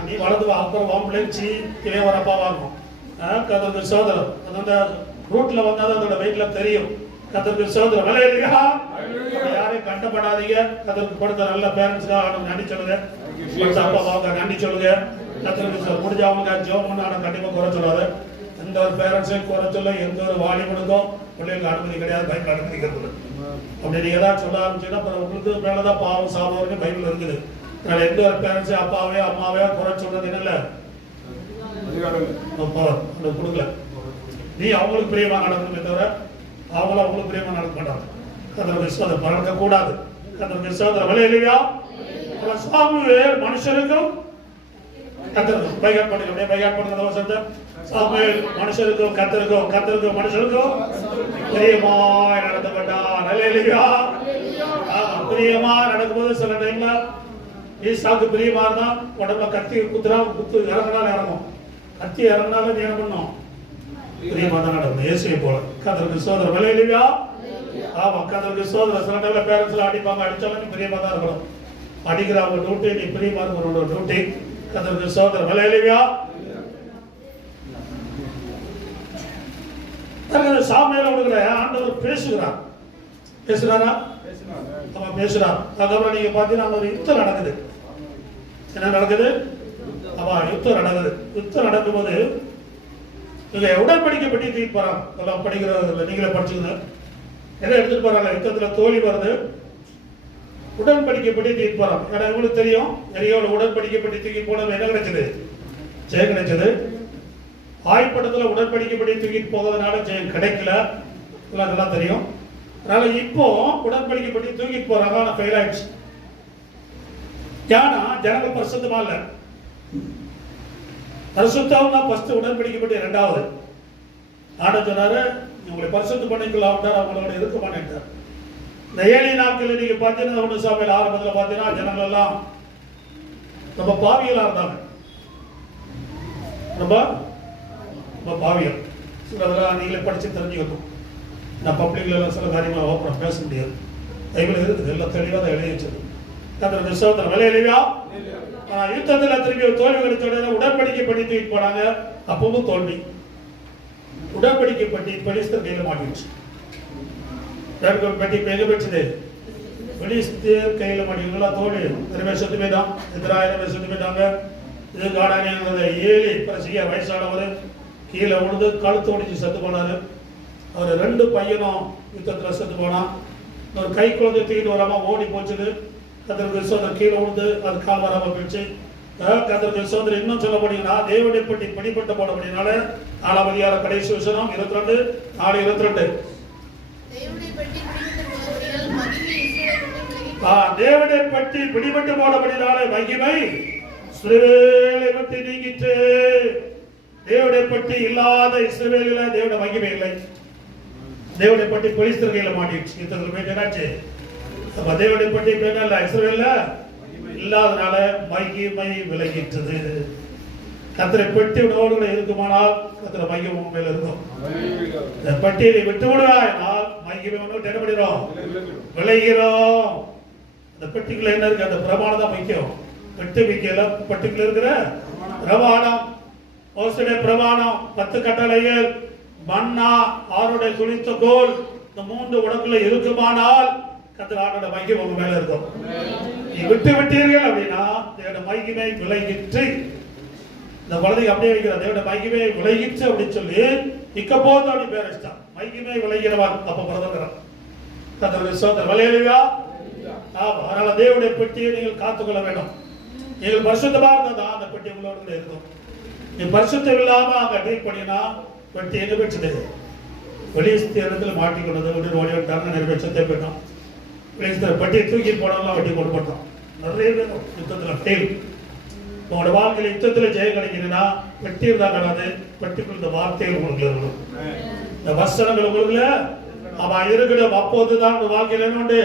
நீ வளர்ந்து அப்புறம் வாம்பிள்ளை சி இதே ஒரு அப்பாவாகும். கர்த்தருக்கு ஸ்தோத்திரம். அது அந்த ரூட்ல வந்தாதான் அதோட வெயிட்ல தெரியும். கர்த்தருக்கு ஸ்தோத்திரம். அல்லேலூயா. யாரையும் கண்டப்படாதீங்க. கர்த்தருக்கு கொடுத்த நல்ல பேரண்ட்ஸ் தான் நன்றி சொல்லுங்க. அப்பா அம்மாவுக்கு நன்றி சொல்லுங்க. கர்த்தருக்கு முடிஞ்ச அவங்க ஜோம் பண்ண ஆனால் கண்டிப்பா குறை சொல்லாது. எந்த ஒரு பேரண்ட்ஸையும் குறை சொல்ல எந்த ஒரு வாலிபனுக்கும் பிள்ளைங்களுக்கு அனுமதி கிடையாது. பைபிள் அனுமதிக்கிறது அப்படி நீங்க ஏதாவது சொல்ல ஆரம்பிச்சீங்கன்னா அப்புறம் உங்களுக்கு மேலதான் பாவம் சாபம் பைபிள் இருக்குது. அதனால எந்த ஒரு பேரண்ட்ஸையும் அப்பாவே அம்மாவே குறை சொல்றது என்ன கொடுக்கல. நீ அவங்களுக்கு பிரியமா நடக்கணுமே தவிர அவங்களும் அவங்களுக்கு பிரியமா நடக்க மாட்டாங்க. கர்த்தருக்கு ஸ்தோத்திரம். பறக்க கூடாது. கர்த்தருக்கு ஸ்தோத்திரம். அல்லேலூயா. சாமுவேல் மனுஷருக்கும் கர்த்தருக்கும் பைகாட் பண்ணுங்க, பைகாட் பண்ணுங்க வசந்த. சாமுவேல் மனுஷருக்கும் கர்த்தருக்கும், கர்த்தருக்கும் மனுஷருக்கும் பிரியமாய் நடத்தப்பட்டான். அல்லேலூயா. பிரியமா நடக்கும்போது சில டைம்ல ஈசாக்கு பிரியமா இருந்தா உடம்புல கத்தி குத்துறா, குத்து இறங்கினாலும் இறங்கும். கத்தி இறங்கினாலும் என்ன பண்ணும், பிரியமா தான் நடக்கும். இயேசுவை போல. கர்த்தருக்கு ஸ்தோத்திரம். அல்லேலூயா. ஆமா, கர்த்தருக்கு ஸ்தோத்திரம். சில டைம்ல பேரண்ட்ஸ்ல அடிப்பாங்க, அடிச்சாலும் நீ பிரியமா தான் இருக்கணும். அடிக்கிற அவங்க டியூட்டி, நீ பிரியமா இருக்கிற டியூட்டி. கர்த்தருக்கு ஸ்தோத்திரம். அல்லேலூயா. சாமுவேல் அவர்களை ஆண்டவர் பேசுகிறார். பேசுறாரா? ஆமா பேசுறார். அதுக்கப்புறம் நீங்க பாத்தீங்கன்னா ஒரு யுத்தம் நடக்குது. என்ன நடக்குது? ஆமா, யுத்தம் நடக்குது. யுத்தம் நடக்கும்போது இங்க உடன்படிக்கை பற்றி தூக்கி போறாங்க. அதெல்லாம் படிக்கிறதுல நீங்களே படிச்சுக்கங்க. என்ன எடுத்துட்டு போறாங்க, யுத்தத்துல தோல்வி வருது, உடன்படிக்கை பற்றி தூக்கி போறாங்க. ஏன்னா உங்களுக்கு தெரியும், நிறைய உடன்படிக்கை பற்றி தூக்கி போனது என்ன கிடைச்சது, ஜெயம் கிடைச்சது. ஆய்ப்பட்டத்துல உடன்படிக்கை பற்றி தூக்கிட்டு போகிறதுனால ஜெயம் கிடைக்கல, அதெல்லாம் தெரியும். அதனால இப்போ உடன்படிக்கை பற்றி தூக்கிட்டு போறாங்க, ஆனா ஃபெயில் ஆயிடுச்சு. ஏன்னா ஜனங்கள் பரிசுத்தமா இல்ல. பரிசுத்தம் தான் ஃபர்ஸ்ட், உடன்படிக்கை பற்றி இரண்டாவது. ஆனா சொன்னாரு உங்களை பரிசுத்தம் பண்ணிக்கலாம், அவங்களோட இருக்க மாட்டேன்ட்டார். இந்த ஏழை நாட்களில் நீங்க பார்த்தீங்கன்னா 1 சாமுவேல் ஆரம்பத்தில் பார்த்தீங்கன்னா ஜனங்கள் எல்லாம் ரொம்ப பாவிகளா இருந்தாங்க. ரொம்ப பாவிகள். சிலதெல்லாம் நீங்களே படிச்சு தெரிஞ்சுக்கணும். நான் பப்ளிக்ல எல்லாம் சில காரியங்களை ஓப்பனா பேச முடியாது. பைபிள் இருக்குது, எல்லாம் தெளிவாக எழுதி வச்சது. கர்த்தருடைய சோதனை விளையலையா யுத்தத்தில் திரும்பி தோல்விகளுக்கு உடன்படிக்கை பண்ணி தூக்கிட்டு போனாங்க. அப்பவும் தோல்வி. உடன்படிக்கை பண்ணி பெலிஸ்தர் கையில மாட்டிடுச்சு. பெட்டி எங்க போயிடுச்சு? பெலிஸ்தர் கையில மாட்டிங்களா? தோல்வி. நிறைய சொத்து போயிட்டான். எதிராயிரம் சொத்து போயிட்டாங்க. இது காடானியாங்கிறத ஏழி பிரசிக்க வயசானவர் கீழே விழுந்து கழுத்து ஒடிச்சு செத்து போனாரு. அவர் 2 பையனும் யுத்தத்தில் செத்து போனான். ஒரு கை குழந்தை தூக்கிட்டு வராம ஓடி போச்சுது. கர்த்தருடைய சோதரர் கீழே விழுந்து அது கால் வராம போயிடுச்சு. கர்த்தருடைய சோதரர் இன்னும் சொல்ல போனீங்கன்னா தேவனுடைய பெட்டி பிடிபட்டு போனபடினால 4ஆம் அதிகாரம் கடைசி வசனம் 22 4:22 தேவனுடைய பெட்டி பிடிபட்டு போனபடினால மகிமை இஸ்ரவேலை விட்டு நீங்கிட்டு. தேவனுடைய பெட்டி இல்லாத இஸ்ரவேலில தேவனுடைய மகிமை இல்லை. தேவனுடைய பட்டி பெலிஸ்தர் கையில மாட்டிடுச்சு. யுத்தத்தில் போய் என்னாச்சு? அப்ப தேவனுடைய பட்டி இல்ல இஸ்ரவேல்ல இல்லாதனால மகிமை விலகிட்டது. கர்த்தரை பெட்டி உணவோடு இருக்குமானால் கர்த்தரை மகிமை உண்மையில இருக்கும். இந்த பட்டியலை விட்டு விடுவாயினால் மகிமை ஒன்று என்ன பண்ணிடும்? விளைகிறோம். அந்த பெட்டிக்குள்ள என்ன இருக்கு? அந்த பிரமாணம் தான் முக்கியம். பெட்டி வைக்கல, பெட்டிக்குள்ள இருக்கிற பிரமாணம். மோசடி பிரமாணம் 10 கட்டளைகள் மன்னா ஆரோட துளித்த கோல் இந்த 3 உடம்புல இருக்குமானால் கர்த்தர் ஆண்டோட மகிமை உங்க மேல இருக்கும். நீ விட்டு விட்டீர்கள் அப்படின்னா தேவனுடைய மகிமை விலகிற்று. இந்த குழந்தைக்கு அப்படியே வைக்கிற தேவனுடைய மகிமை விலகிற்று அப்படின்னு சொல்லி இக்கப்போது அப்படி பேர் வச்சுட்டான். மகிமை விளைகிறவன் அப்ப பிறந்தார். கர்த்தருடைய சோதரர் விளையலையா? அதனால தேவனுடைய பெட்டியை நீங்கள் காத்துக்கொள்ள வேண்டும். நீங்கள் பரிசுத்தமா இருந்தா அந்த பெட்டி உங்களோட இருக்கும். நீ பரிசுத்தம் இல்லாம அங்க டீல் பண்ணினா பெட்டி எங்க போயிடுச்சு? பெலிஸ்தர் மாட்டிக்கொண்டது ஓடி விட்டாங்க. நிறைய பேர் செத்தே போயிட்டான். பெலிஸ்தர் பட்டியை தூக்கி போனவெல்லாம் வட்டி கொண்டு போட்டான். நிறைய பேர் யுத்தத்தில் ஃபெயில். உங்களோட வாழ்க்கையில் யுத்தத்தில் ஜெயம் கிடைக்கிறதுனா பெட்டி இருந்தா கிடையாது. பெட்டிக்குள் இந்த வார்த்தைகள் உங்களுக்கு இருக்கணும். இந்த வசனங்கள் உங்களுக்குல அவன் இருக்கணும். அப்போதுதான் உங்க வாழ்க்கையில் என்ன உண்டு?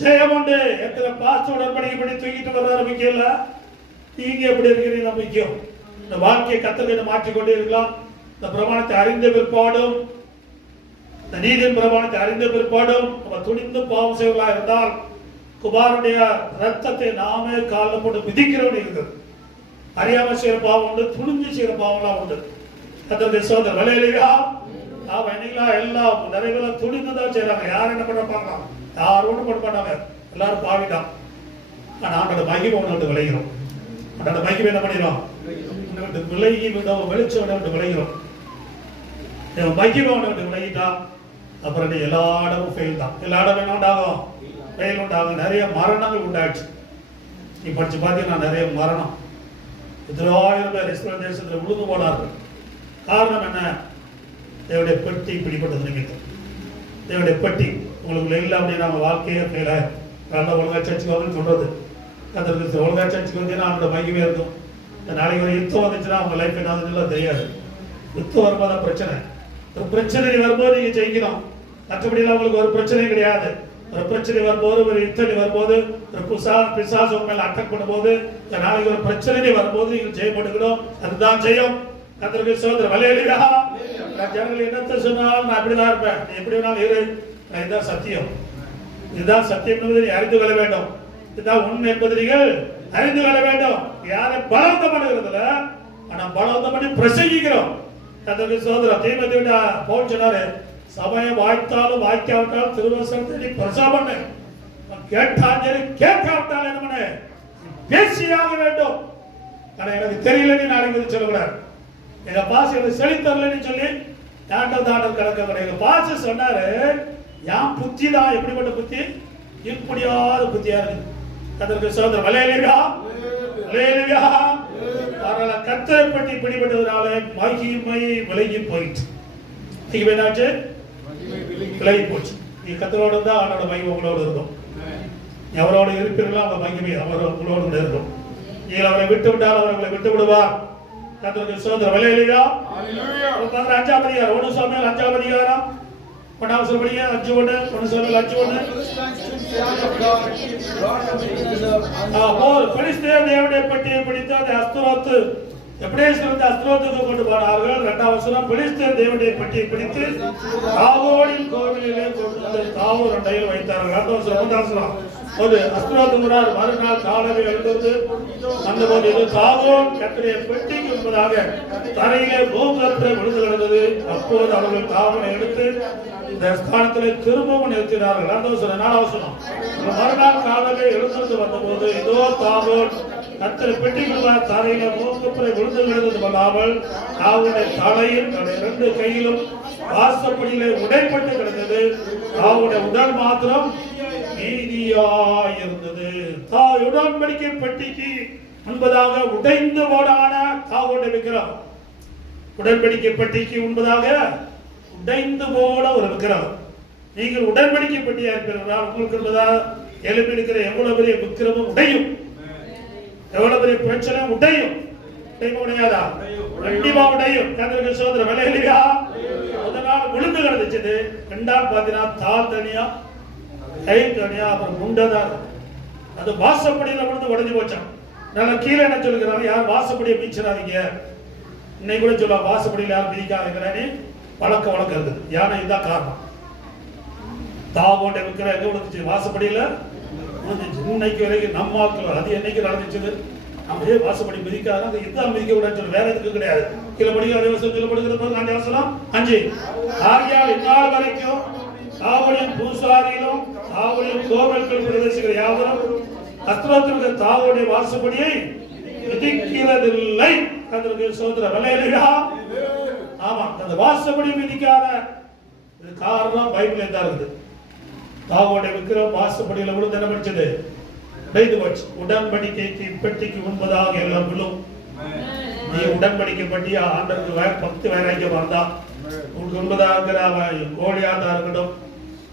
ஜெயம் உண்டு. எத்தனை பாஸ்ட் உடன்படிக்கை பண்ணி தூக்கிட்டு வர முக்கியம் இல்ல. நீங்க எப்படி இருக்கிறீங்க முக்கியம். இந்த வாழ்க்கையை கத்தர்கிட்ட மாற்றிக்கொண்டே இருக்கலாம். இந்த பிரமாணத்தை அறிந்த பிற்பாடும் இந்த நீதியின் பிரமாணத்தை அறிந்த பிற்பாடும் நம்ம துணிந்து பாவம் செய்வர்களா இருந்தால் குமாரனுடைய ரத்தத்தை நாமே காலில் போட்டு மிதிக்கிறோம் இருக்குது. அறியாம செய்யற பாவம் உண்டு, துணிஞ்சு செய்யற பாவம்லாம் உண்டு. கர்த்தருடைய சோதரர் விளையலையா? நாம என்னைங்களா எல்லாம் நிறைய பேர் துணிந்துதான் செய்யறாங்க. யாரும் என்ன பண்ண பார்க்கலாம்? யாரும் ஒன்றும் பண்ண மாட்டாங்க. எல்லாரும் பாவிட்டான். ஆனா ஆண்டோட மகிமை ஒன்று விளைகிறோம். ஆண்டோட மகிமை என்ன பண்ணிடும்? விலகி வெளிச்சம் விளைகிறோம். மகிமை ஒன்று விலகிட்டா அப்புறம் நீ எல்லா இடமும் ஃபெயில் தான். எல்லா இடமும் என்ன உண்டாகும்? ஃபெயில் உண்டாகும். நிறைய மரணங்கள் உண்டாச்சு. நீ படிச்சு பார்த்தீங்கன்னா நிறைய மரணம். 1000 பேர் இஸ்ரேல் தேசத்தில் விழுந்து போனார்கள். காரணம் என்ன? தேவனுடைய பெட்டி பிடிப்பட்டது நிமித்தம். தேவனுடைய பெட்டி உங்களுக்கு இல்லை அப்படின்னு நம்ம வாழ்க்கையே ஃபெயில் ஆகும். நல்லா ஒழுங்கா சர்ச்சுக்கு வந்து சொல்றது. கர்த்தருக்கு ஒழுங்கா சர்ச்சுக்கு வந்தீங்கன்னா அவனோட மகிமை இருக்கும். நாளைக்கு ஒரு யுத்தம் வந்துச்சுன்னா அவங்க லைஃப் என்னதுன்னு தெரியாது. யுத்தம் வரும்போது பிரச்சனை. ஒரு பிரச்சனை வரும்போது நீங்க ஜெயிக்கணும். மற்றபடியெல்லாம் உங்களுக்கு ஒரு பிரச்சனையும் கிடையாது. ஒரு பிரச்சனை வரும்போது, ஒரு யுத்தம் வரும்போது, ஒரு பிசாசு உங்க மேல அட்டாக் பண்ணும்போது, நாளைக்கு ஒரு பிரச்சனை வரும்போது நீங்கள் ஜெயம் பண்ணுகிறோம். அதுதான் ஜெயம். கர்த்தருக்கு சோதரர் விளையலையா? ஜனங்கள் என்னத்தை சொன்னாலும் நான் இப்படிதான் இருப்பேன், நீ எப்படி வேணாலும் இரு. இதுதான் சத்தியம். இதுதான் சத்தியம் என்பதை நீ அறிந்து கொள்ள வேண்டும். இதுதான் உண்மை என்பதை நீங்கள் அறிந்து கொள்ள வேண்டும். யாரை பலவந்தம் பண்ணுகிறதுல ஆனா பலவந்தம் பண்ணி பிரசங்கிக்கிறோம். கர்த்தருக்கு சோதரர் தீமோத்தேயுவிட பவுல் சொன்னாரு, சபையை வாய்த்தாலும் வாய்க்காவிட்டாலும் திருவசனத்தை நீ பிரசங்கம் பண்ணு. கேட்டாலும் சரி கேட்காவிட்டாலும் என்ன பண்ணு? பேசியாக வேண்டும். ஆனா எனக்கு தெரியல நீ நாளைக்கு சொல்லக்கூடாது. எங்க பாஸ் எனக்கு செழித்தரலன்னு சொல்லி தாண்டல் கலக்க. எங்க பாஸ் சொன்னாரு, என் புத்தி தான் எப்படிப்பட்ட புத்தி? இப்படியாத புத்தியா இருக்கு. கர்த்தருக்கு சோதரர் விளையலையா? விளையலையா? அதனால கர்த்தரை பற்றி பிடிபட்டதுனால மகிமை விலகி போயிடுச்சு. என்னாச்சு? விலகி போச்சு. நீ கர்த்தரோட தான் அவனோட மகிமை உங்களோட இருக்கும். எவரோட இருப்பீர்களோ அவங்க மகிமை அவர் உங்களோடு இருக்கும். நீங்கள் அவரை விட்டு விட்டால் அவர் உங்களை விட்டு விடுவார். கர்த்தருக்கு சோதரர் விளையலையா? 5ஆம் அதிகாரம் 1 சாமுவேல் 5ஆம் அதிகாரம் படாவசம் படிங்க 5 ஒண்ணு ஒன்னு சொல்லுங்க 5 ஒண்ணு. பெலிஸ்தேர் தேவனுடைய பெட்டியை பிடித்து அதை அஸ்தரோத்து எபிரேயர்களிலிருந்து அஸ்தரோத்துக்கு கொண்டு போனார்கள். 2ஆம் வசனம் பெலிஸ்தேர் தேவனுடைய பெட்டியை பிடித்து தாகோனின் கோவிலிலே கொண்டு வந்து தாகோர் அண்டையில் வைத்தார்கள். 2ஆம் வசனம் 3ஆம் வசனம் ஒரு அஸ்தரோத்துகிறார் மறுநாள் காலையில் எழுந்தது வந்தபோது இது தாகோன் கர்த்தருடைய பெட்டிக்கு முன்பதாக தரையிலே பூகம்பத்தை விழுந்து கிடந்தது. அப்போது அவர்கள் தாகோனை எடுத்து இந்த ஸ்தானத்திலே திரும்பவும் நிறுத்தினார்கள். 2ஆம் வசனம் 4ஆம் வசனம் மறுநாள் காலையில் எழுந்தது வந்தபோது இதோ தாகோன் கர்த்தருடைய பெட்டிக்கு முன்பதாக தரையிலே பூகம்பத்தை விழுந்து கிடந்தது கொள்ளாமல் தாகோனுடைய தலையில் தன்னுடைய 2 கையிலும் வாசப்படியிலே உடைப்பட்டு கிடந்தது. தாகோனுடைய உடல் மாத்திரம் மீதியாயிருந்தது. உடன்படிக்கை பெட்டிக்கு முன்பதாக உடைந்து போடான தாகோனுடைய விக்கிரகம். உடன்படிக்கை பெட்டிக்கு முன்பதாக உடைந்து போட ஒரு விக்கிரகம். நீங்கள் உடன்படிக்கை பெட்டியா இருக்கிறதா உங்களுக்கு இருந்ததா எழுப்பி இருக்கிற எவ்வளவு பெரிய விக்கிரமும் உடையும், எவ்வளவு பெரிய பிரச்சனை உடையும். உடையாதா? கண்டிப்பா உடையும். கர்த்தருக்கு ஸ்தோத்திரம். ஹல்லேலூயா. அதனால விழுந்து கிடந்துச்சு. 2ஆம் பாத்தீங்கன்னா தாள் தனியா கை தனியா அப்புறம் முண்டதான். அது வாசப்படியில விழுந்து உடைஞ்சு போச்சான். நான் கீழே என்ன சொல்லுகிறாங்க, யார் வாசப்படியை மீச்சிடாதீங்க. இன்னைக்கு கூட சொல்ல வாசப்படியில் யாரும் மிதிக்காதீங்கன்னு வழக்கம் இருக்குது. ஏன்னா இதுதான் காரணம். தாகோண்டை விற்கிற எங்க விழுந்துச்சு? வாசப்படியில விழுந்துச்சு. இன்னைக்கு வரைக்கும் நம்மாக்கள் அது என்னைக்கு நடந்துச்சு? நம்ம வாசப்படி மிதிக்காத அது இதுதான் மிதிக்க கூடாது சொல்லு, வேற எதுக்கு கிடையாது. கீழே படிக்க அதே வசனம் கீழே படுகிறது 5 வசனம் 5 ஆகியால் இந்நாள் வரைக்கும் தாவலின் பூசாரியிலும் தாவலின் கோவில்கள் பிரதேசிக்கிற யாவரும் அஸ்தரோத்திற்கு தாவோடைய வாசப்படியை மிதிக்கிறதில்லை. கர்த்தருக்கு ஸ்தோத்திரம். ஹல்லேலூயா. ஆமா, அந்த வாசப்படி மிதிக்காத காரணம் பைபிள்ல தான் இருக்குது. தாவோடைய விக்கிரகம் வாசப்படியில விழுந்து என்ன படிச்சது? உடைந்து போச்சு. உடன்படிக்கைக்கு பெட்டிக்கு முன்பதாக எல்லாம் விழும். நீ உடன்படிக்கை பற்றிய ஆண்டவருக்கு பக்தி வைராக்கியமா இருந்தா முன்பதாக கோலியாத்தா இருக்கட்டும்,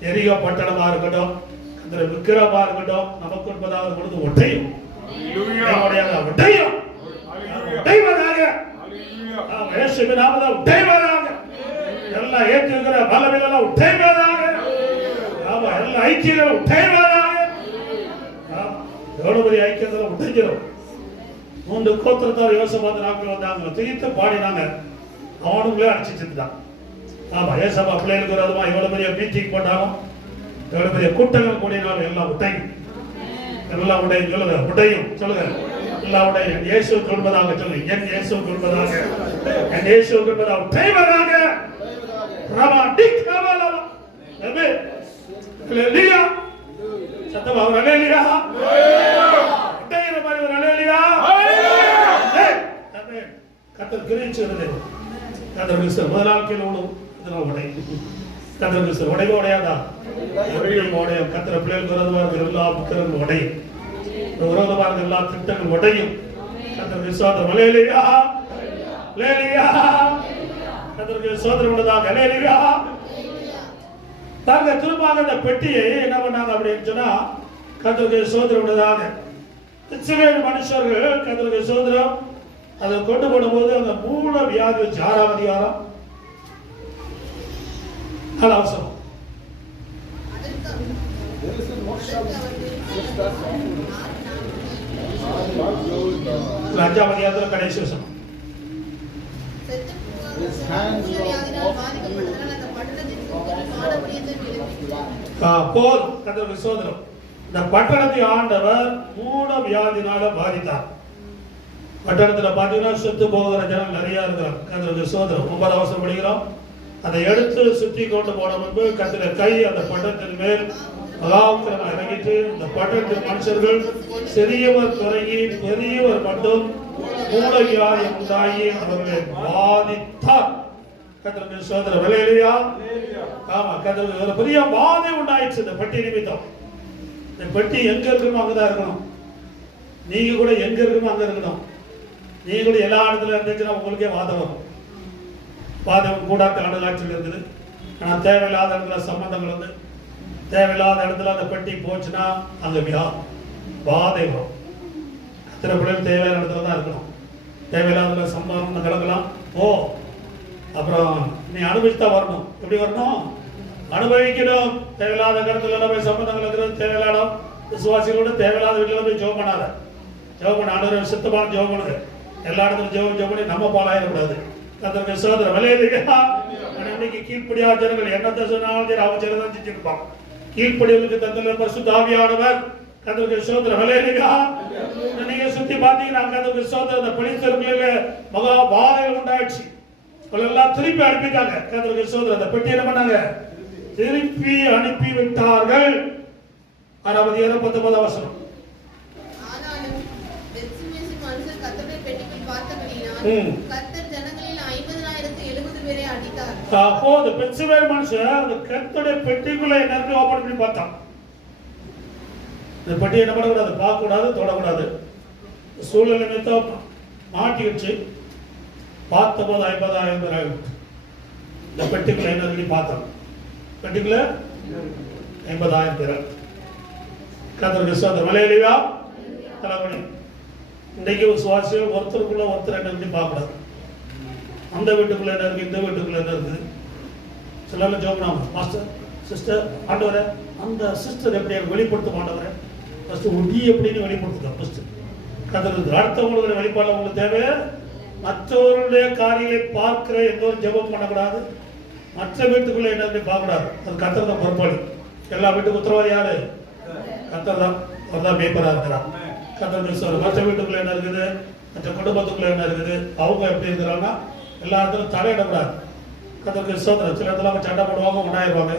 எரிகோ பட்டணமா இருக்கட்டும், அந்த விக்கிரமா இருக்கட்டும், நமக்கு முன்பதாக விழுந்து ஒட்டையும் ஒட்டையும் உடைவதாக உடைவதாக எல்லாம் ஏற்றிருக்கிற பலவீனம் உடைவதாக எல்லாம் ஐக்கியம் உடைவதாக. எவ்வளவு பெரிய ஐக்கியத்தில் உடைக்கிறோம். 3 கோத்திரத்தார் யோசபாத் நாட்கள் வந்தாங்க, தீர்த்து பாடினாங்க, அவனுங்களே அடிச்சு செஞ்சுட்டான். ஆமா, ஏசப்பா பிள்ளைகளுக்கு விரோதமா எவ்வளவு பெரிய மீட்டிங் பண்ணாலும், எவ்வளவு பெரிய கூட்டங்கள் கூடினாலும் எல்லாம் உடையும். எல்லாம் உடையும் சொல்லுங்க, உடையும் சொல்லுங்க, எல்லாம் உடையும். இயேசு கொள்வதாக சொல்லுங்க, என் இயேசு கொள்வதாக, என் இயேசு கொள்வதாக உடைவதாக. சத்தமா ஒரு அல்லேலூயா. உடையிற மாதிரி ஒரு அல்லேலூயா. கர்த்தர் கிரீச்சிருந்தது. கர்த்தர் கிறிஸ்து முதலாம் கீழ விழும். இதெல்லாம் உடையும். கர்த்தர் கிறிஸ்து உடையவே உடையாதா? உடையும். கர்த்தர் பிள்ளைகளுக்கு விரோதமா இருக்கிற எல்லா புத்தகங்களும் உடையும். விரோதமா இருக்கிற எல்லா திட்டங்களும் உடையும். கர்த்தர் கிறிஸ்து அல்லேலூயா. அல்லேலூயா. கர்த்தருக்கு ஸ்தோத்திரம் உண்டாக. அல்லேலூயா. தாங்க திரும்ப அந்த பெட்டியை என்ன பண்ணாங்க அப்படின்னு சொன்னா, கர்த்தருக்கு ஸ்தோத்திரம் உண்டாக இஸ்ரவேல் மனுஷர்கள் கர்த்தருக்கு ஸ்தோத்திரம் அதை கொண்டு போடும்போது அந்த மூல வியாதி 6ஆம் அதிகாரம் 4ஆம் வசனம். அஞ்சாம் அதிகாரத்தில் கடைசி வசனம். போதும் கர்த்தருக்கு ஸ்தோத்திரம். இந்த பட்டணத்தை ஆண்டவர் மூல வியாதினால பாதித்தார். பட்டணத்துல பாத்தீங்கன்னா சுத்து போகிற ஜனம் நிறைய இருக்கிறார். கர்த்தருக்கு ஸ்தோத்திரம். 9ஆம் வசனம் படிக்கிறோம். அதை எடுத்து சுத்தி கொண்டு போன முன்பு கர்த்தருடைய கை அந்த பட்டணத்தின் மேல் மகாவுக்கிரமா இறங்கிட்டு இந்த பட்டணத்தின் மனுஷர்கள் சிறியவர் தொடங்கி பெரியவர் மட்டும் மூல வியாதி உண்டாகி அவர்களை பாதித்தார். கர்த்தருக்கு ஸ்தோத்திரம். ஹல்லேலூயா. ஆமா, கர்த்தருக்கு ஒரு பெரிய பாதை உண்டாயிடுச்சு இந்த பெட்டி நிமித்தம். இந்த பெட்டி எங்க இருக்கணும் அங்கதான் இருக்கணும். நீங்க கூட எங்க இருக்கணும் அங்க இருக்கணும். நீங்க கூட எல்லா இடத்துல இருந்துச்சுன்னா உங்களுக்கே வாதம் வரும். வாதம் கூடாத அணுகாட்சியில் இருக்குது. ஆனா தேவையில்லாத இடத்துல சம்பந்தங்கள் வந்து தேவையில்லாத இடத்துல அந்த பெட்டி போச்சுன்னா அங்க வாதை வரும். அத்தனை பிள்ளைகள் தேவையான இடத்துல தான் இருக்கணும். தேவையில்லாத சம்பந்தம் கிடக்கலாம். அப்புறம் நீ அனுபவிச்சுதான் வரணும். எப்படி வரணும்? அனுபவிக்கணும். தேவையில்லாத கருத்துல போய் சம்பந்தங்கள் இருக்கிறது தேவையில்லாத விசுவாசிகளோட தேவையில்லாத வீட்டில் போய் ஜெபம் பண்ணாத. ஜெபம் பண்ண ஆண்டவர் சுத்தமான ஜெபம் பண்ணுங்க. எல்லா இடத்துலையும் ஜெபம் பண்ணி நம்ம பாலாயிடக்கூடாது. கர்த்தருக்கு ஸ்தோத்திரம். ஹல்லேலூயா. இன்னைக்கு கீழ்ப்படியாத ஜனங்கள் என்னத்தை சொன்னாலும் சரி அவங்க சரிதான் செஞ்சிருப்பாங்க. கீழ்ப்படியவர்களுக்கு தந்தல பரிசுத்த ஆவியானவர். கர்த்தருக்கு ஸ்தோத்திரம். ஹல்லேலூயா. நீங்க சுத்தி பாத்தீங்கன்னா கர்த்தருக்கு ஸ்தோத்திரம். அந்த பலித்தர்களில மகா பாதைகள் உண்டாயிடுச்சு. எல்லாம் திருப்பி அனுப்பிட்டாங்க. கர்த்தருக்கு ஸ்தோத்திரம். அந்த பெட்டி என்ன பண்ணாங்க? திருப்பி அனுப்பி விட்டார்கள். 19 வசனம். ஆனாலும் பெத்சிமேசு மனுஷர் கர்த்தருடைய பெட்டிக்குள் பார்த்தபடியினால் கர்த்தர் ஜனங்களில் 50,070 பேரை அடித்தார். அப்போ அந்த பெத்சிமேசு மனுஷன் அந்த கர்த்தருடைய பெட்டிக்குள்ள என்ன ஓபன் பண்ணி பார்த்தான். இந்த பெட்டி என்ன பண்ணக்கூடாது? பார்க்க கூடாது, தொடக்கூடாது. சூழ்நிலை நிமித்தம் மாட்டி வச்சு பார்த்தபோது 50,000 பேர் ஆகிவிட்டு. இந்த பெட்டிக்குள்ள என்ன பண்ணி பார்த்தான். பெட்டிக்குள்ள 50,000 பேர். கர்த்தருக்கு ஸ்தோத்திரம். ஹல்லேலூயா. தலைவணி இன்றைக்கு சுவாசியம் ஒருத்தருக்குள்ள ஒருத்தர் என்ன பண்ணி பார்க்கக்கூடாது. அந்த வீட்டுக்குள்ள என்ன இருக்கு, இந்த வீட்டுக்குள்ள என்ன இருக்குது. சிலர் ஜோபனாங்க, மாஸ்டர் சிஸ்டர் ஆண்டவரை அந்த சிஸ்டர் எப்படி வெளிப்படுத்த மாட்டவரை ஃபர்ஸ்ட் ஒட்டி எப்படின்னு வெளிப்படுத்துங்க. ஃபர்ஸ்ட் கர்த்தருக்கு அடுத்தவங்களுடைய வெளிப்பாடு உங்களுக்கு தேவை. மற்றவர்களுடைய காரியங்களை பார்க்கிற எந்த ஒரு ஜெபம் பண்ணக்கூடாது. மற்ற வீட்டுக்குள்ள என்ன பார்க்கக்கூடாது. அது கர்த்தர் தான் பொறுப்பாளி. எல்லா வீட்டுக்கு உத்தரவாதி யாரு? கர்த்தர் தான். அவர் தான் மேய்ப்பராக இருக்கிறார். கர்த்தருக்கு ஸ்தோத்திரம். மற்ற வீட்டுக்குள்ள என்ன இருக்குது, மற்ற குடும்பத்துக்குள்ள என்ன இருக்குது, அவங்க எப்படி இருக்கிறாங்கன்னா எல்லா இடத்துலையும் தலையிடக்கூடாது. கர்த்தருக்கு ஸ்தோத்திரம். சில இடத்துல அவங்க சண்டை போடுவாங்க, உண்டாயிருவாங்க.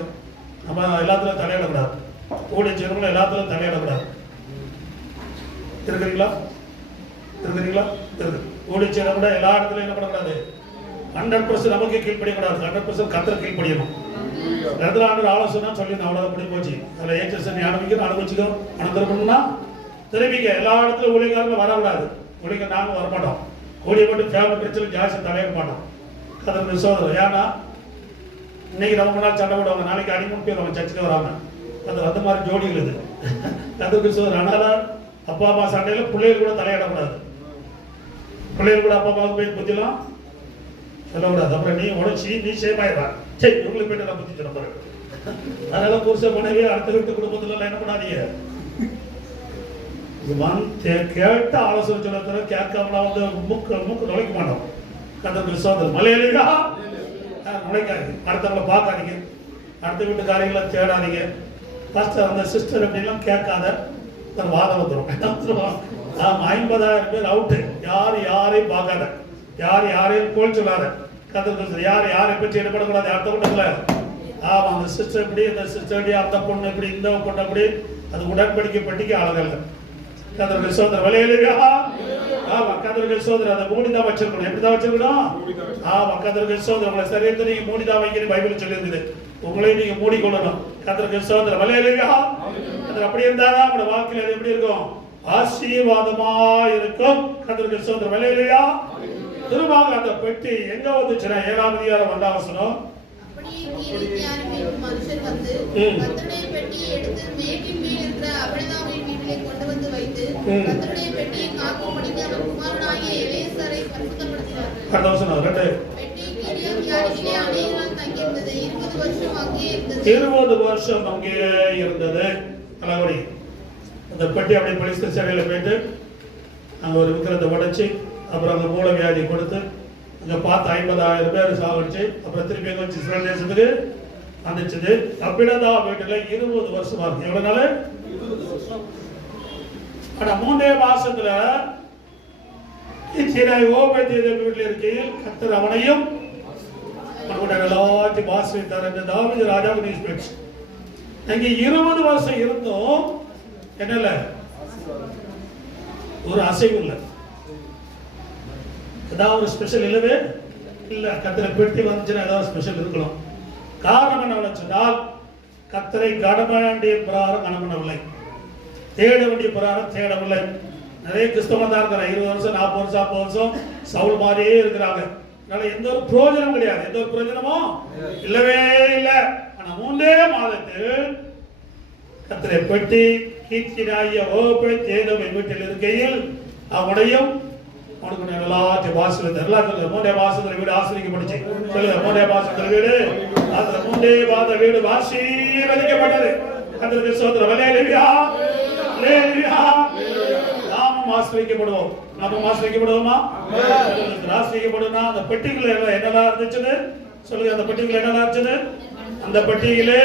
நம்ம எல்லாத்துலையும் தலையிடக்கூடாது. கூடிய சேர்ந்து எல்லாத்துலையும் தலையிடக்கூடாது. இருக்கிறீங்களா? இருக்கிறீங்களா? இருக்கு. கூடிய சேர கூட எல்லா இடத்துலையும் என்ன பண்ணக்கூடாது. 100% நமக்கு கீழ்ப்படியக்கூடாது. 100% கர்த்தர் கீழ்ப்படியணும். இடத்துல ஆண்டு ஆலோசனை சொல்லி அவ்வளோதான் முடிவு போச்சு. அதில் ஏச்சர் நீ அனுபவிக்கணும், அனுபவிச்சுக்கோ, அனுப்பிருக்கணும்னா திரும்பிக்க. எல்லா இடத்துலையும் ஊழியக்காரங்க வரக்கூடாது. ஊழியர் நாங்கள் வரமாட்டோம். ஊழிய மட்டும் ஃபேமிலி பிரச்சனை ஜாஸ்தி தலையிட மாட்டோம். கர்த்தருக்கு ஸ்தோத்திரம். ஏன்னா இன்னைக்கு நம்ம முன்னாள் சண்டை போடுவாங்க, நாளைக்கு அடிமுன் பேர் அவங்க சர்ச்சுக்கு வராங்க. அது அந்த மாதிரி ஜோடிகள் இது. கர்த்தருக்கு ஸ்தோத்திரம். அதனால அப்பா அம்மா சண்டையில் பிள்ளைகள் கூட தலையிடக்கூடாது. பிள்ளைகள் கூட அப்பா அம்மாவுக்கு போய் புத்திலாம் சொல்லக்கூடாது. அப்புறம் நீ உடச்சி நீ சேமாயிடா, சரி உங்களுக்கு போயிட்டு நான் புத்தி சொல்ல போறேன். அதனால புருஷ மனைவி அடுத்த வீட்டு குடும்பத்துல என்ன பண்ணாதீங்க. கேட்ட ஆலோசனை சொல்ல கேட்காமலாம் வந்து மூக்கு நுழைக்க மாட்டோம். கர்த்தருக்கு ஸ்தோத்திரம். ஹல்லேலூயா. நுழைக்காதீங்க. அடுத்தவங்களை பார்க்காதீங்க. அடுத்த வீட்டு காரியங்களை தேடாதீங்க. ஃபர்ஸ்ட் அந்த சிஸ்டர் அப்படின்லாம் கேட்காத. வாதம் வந்துடும். 50,000 பேர் அவுட்டு. யாரையும் பார்க்காத, யாரையும் கோல் சொல்லாத. கர்த்தருக்கு யாரை பற்றி இடப்படக்கூடாது. அடுத்த கூட்டத்துல ஆமா அந்த சிஸ்டர் இப்படி, இந்த சிஸ்டர் இப்படி, அந்த பொண்ணு இப்படி, இந்த பொண்ணு அப்படி, அது உடன்படிக்கை பட்டிக்கு ஆளுகள். கர்த்தருக்கு ஸ்தோத்திரம். ஹல்லேலூயா. ஆமா கர்த்தருக்கு ஸ்தோத்திரம். அதை மூடிதான் வச்சிருக்கணும். எப்படிதான் வச்சிருக்கணும்? ஆமா கர்த்தருக்கு ஸ்தோத்திரம். உங்களை சரீரத்தை நீங்க மூடிதான் வைக்கணும் பைபிள் சொல்லி இருக்குது. உங்களையும் நீங்க மூடிக்கொள்ளணும். கர்த்தருக்கு ஸ்தோத்திரம். ஹல்லேலூயா. அது அப்படி இருந்தாதான் உங்களோட வாழ்க்கையில அது எப்படி இருக்கும்? ஆசீர்வாதமா இருக்கும். கர்த்தருக்கு ஸ்தோத்திரம். ஹல்லேலூயா. திரும்ப அந்த பெட்டி எங்க வந்துச்சுன்னா 7ஆம் அதிகாரம் 1ஆம் வசனம். அப்படியே கீரியாத்தீம் மனுஷர் வந்து கர்த்தருடைய பெட்டியை எடுத்து மேட்டின் மேல் இருக்கிற அபினதாவின் வீட்டிலே கொண்டு வந்து வைத்து கர்த்தருடைய பெட்டியை காக்கும்படிக்கு அவர் குமாரனாகிய எலியாசரை பரிசுத்தப்படுத்தினார்கள். அடுத்த வசனம் 2. பெட்டி கீரியாத்தீமிலே அநேக நாள் தங்கியிருந்தது. 20 வருஷம் அங்கே இருந்தது. 20 வருஷம் அங்கே இருந்தது. கலவரி அந்த பெட்டி அப்படியே பலிஸ்தீன் சிறையில் போயிட்டு அங்கே ஒரு விக்கிரத்தை உடைச்சு, அப்புறம் அங்கே மூல வியாதி கொடுத்து அங்கே பார்த்து 50,000 பேர் சாவடிச்சு, அப்புறம் திருப்பி எங்கே வச்சு இஸ்ரேல் தேசத்துக்கு வந்துச்சுது. அபினதா வீட்டில் 20 வருஷமா இருக்கு. எவ்வளவு நாள்? 20 வருஷம். ஆனா 3 மாசத்துல வீட்டில் இருக்கையில் கர்த்தர் அவனையும் எல்லாத்தையும் ஆசீர்வதித்தார் என்று தாவீது ராஜாவுக்கு நியூஸ் போயிடுச்சு. அங்கே 20 வருஷம் இருந்தும் என்னல ஒரு அசைவு இல்லை. ஏதாவது ஒரு ஸ்பெஷல் இல்லவே இல்லை. கர்த்தரை பெட்டி வந்துச்சுன்னா ஏதாவது ஸ்பெஷல் இருக்கணும். காரணம் என்ன சொன்னால் கர்த்தரை கனவேண்டிய பிரகாரம் கனப்படவில்லை, தேட வேண்டிய பிரகாரம் தேடவில்லை. நிறைய கிறிஸ்தவம் தான் இருக்கிறாங்க. 20 வருஷம் 40 வருஷம் 50 வருஷம் சவுல் மாதிரியே இருக்கிறாங்க. அதனால எந்த ஒரு பிரயோஜனம் கிடையாது. எந்த ஒரு பிரயோஜனமும் இல்லவே இல்லை. ஆனா 3 மாதத்தில் கர்த்தரை பெட்டி கீர்த்தினாகிய ஓபேத் ஏதோமின் வீட்டில் இருக்கையில் அவனையும் அவனுக்கு எல்லாத்தையும் வாசல் எல்லாத்துக்கும் மூன்றே மாசத்துல வீடு ஆசிரியப்படுச்சு. சொல்லுங்க, மூன்றே மாசத்துல வீடு, அதுல மூன்றே மாத வீடு ஆசீர்வதிக்கப்பட்டது. கர்த்தருக்கு ஸ்தோத்திரம். அல்லேலூயா, அல்லேலூயா. நாமும் ஆசீர்வதிக்கப்படுவோம். நாமும் ஆசீர்வதிக்கப்படுவோமா? ஆசீர்வதிக்கப்படுனா அந்த பெட்டிக்குள்ள என்னெல்லாம் இருந்துச்சுன்னு சொல்லுங்க. அந்த பெட்டிக்குள்ள என்னெல்லாம் இருந்துச்சு? அந்த பெட்டியிலே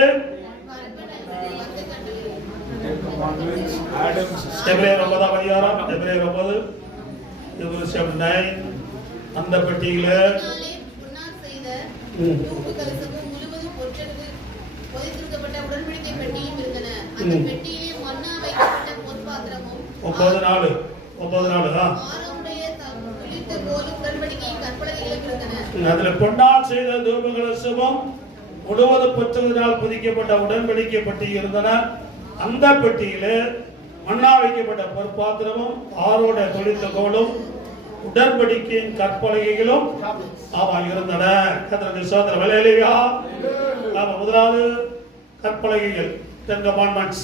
எபிரேயர் 9 அதிகாரம், எபிரேயர் 9 அந்த பெட்டியில உடன்படிக்கை பெட்டியும் இருந்தன. அந்த பெட்டியிலே மன்னா வைக்கப்பட்ட பொற்பாத்திரமும் 9 நாள் உடன்படிக்கையின் கற்பலகைகளும் இருந்தன. அதுல பொன்னால் செய்த தூபகலசமும் முழுவதும் பொற்றதினால் பதிக்கப்பட்ட உடன்படிக்கை பெட்டி இருந்தன. அந்த பெட்டியிலே மன்னா வைக்கப்பட்ட பொற்பாத்திரமும் ஆரோட தொழித்த கோலும் உடன்படிக்கையின் கற்பலகைகளும் இருந்தன. கர்த்தருக்கு ஸ்தோத்திரம். அல்லேலூயா. முதலாவது கற்பலகைகள் 10 commandments.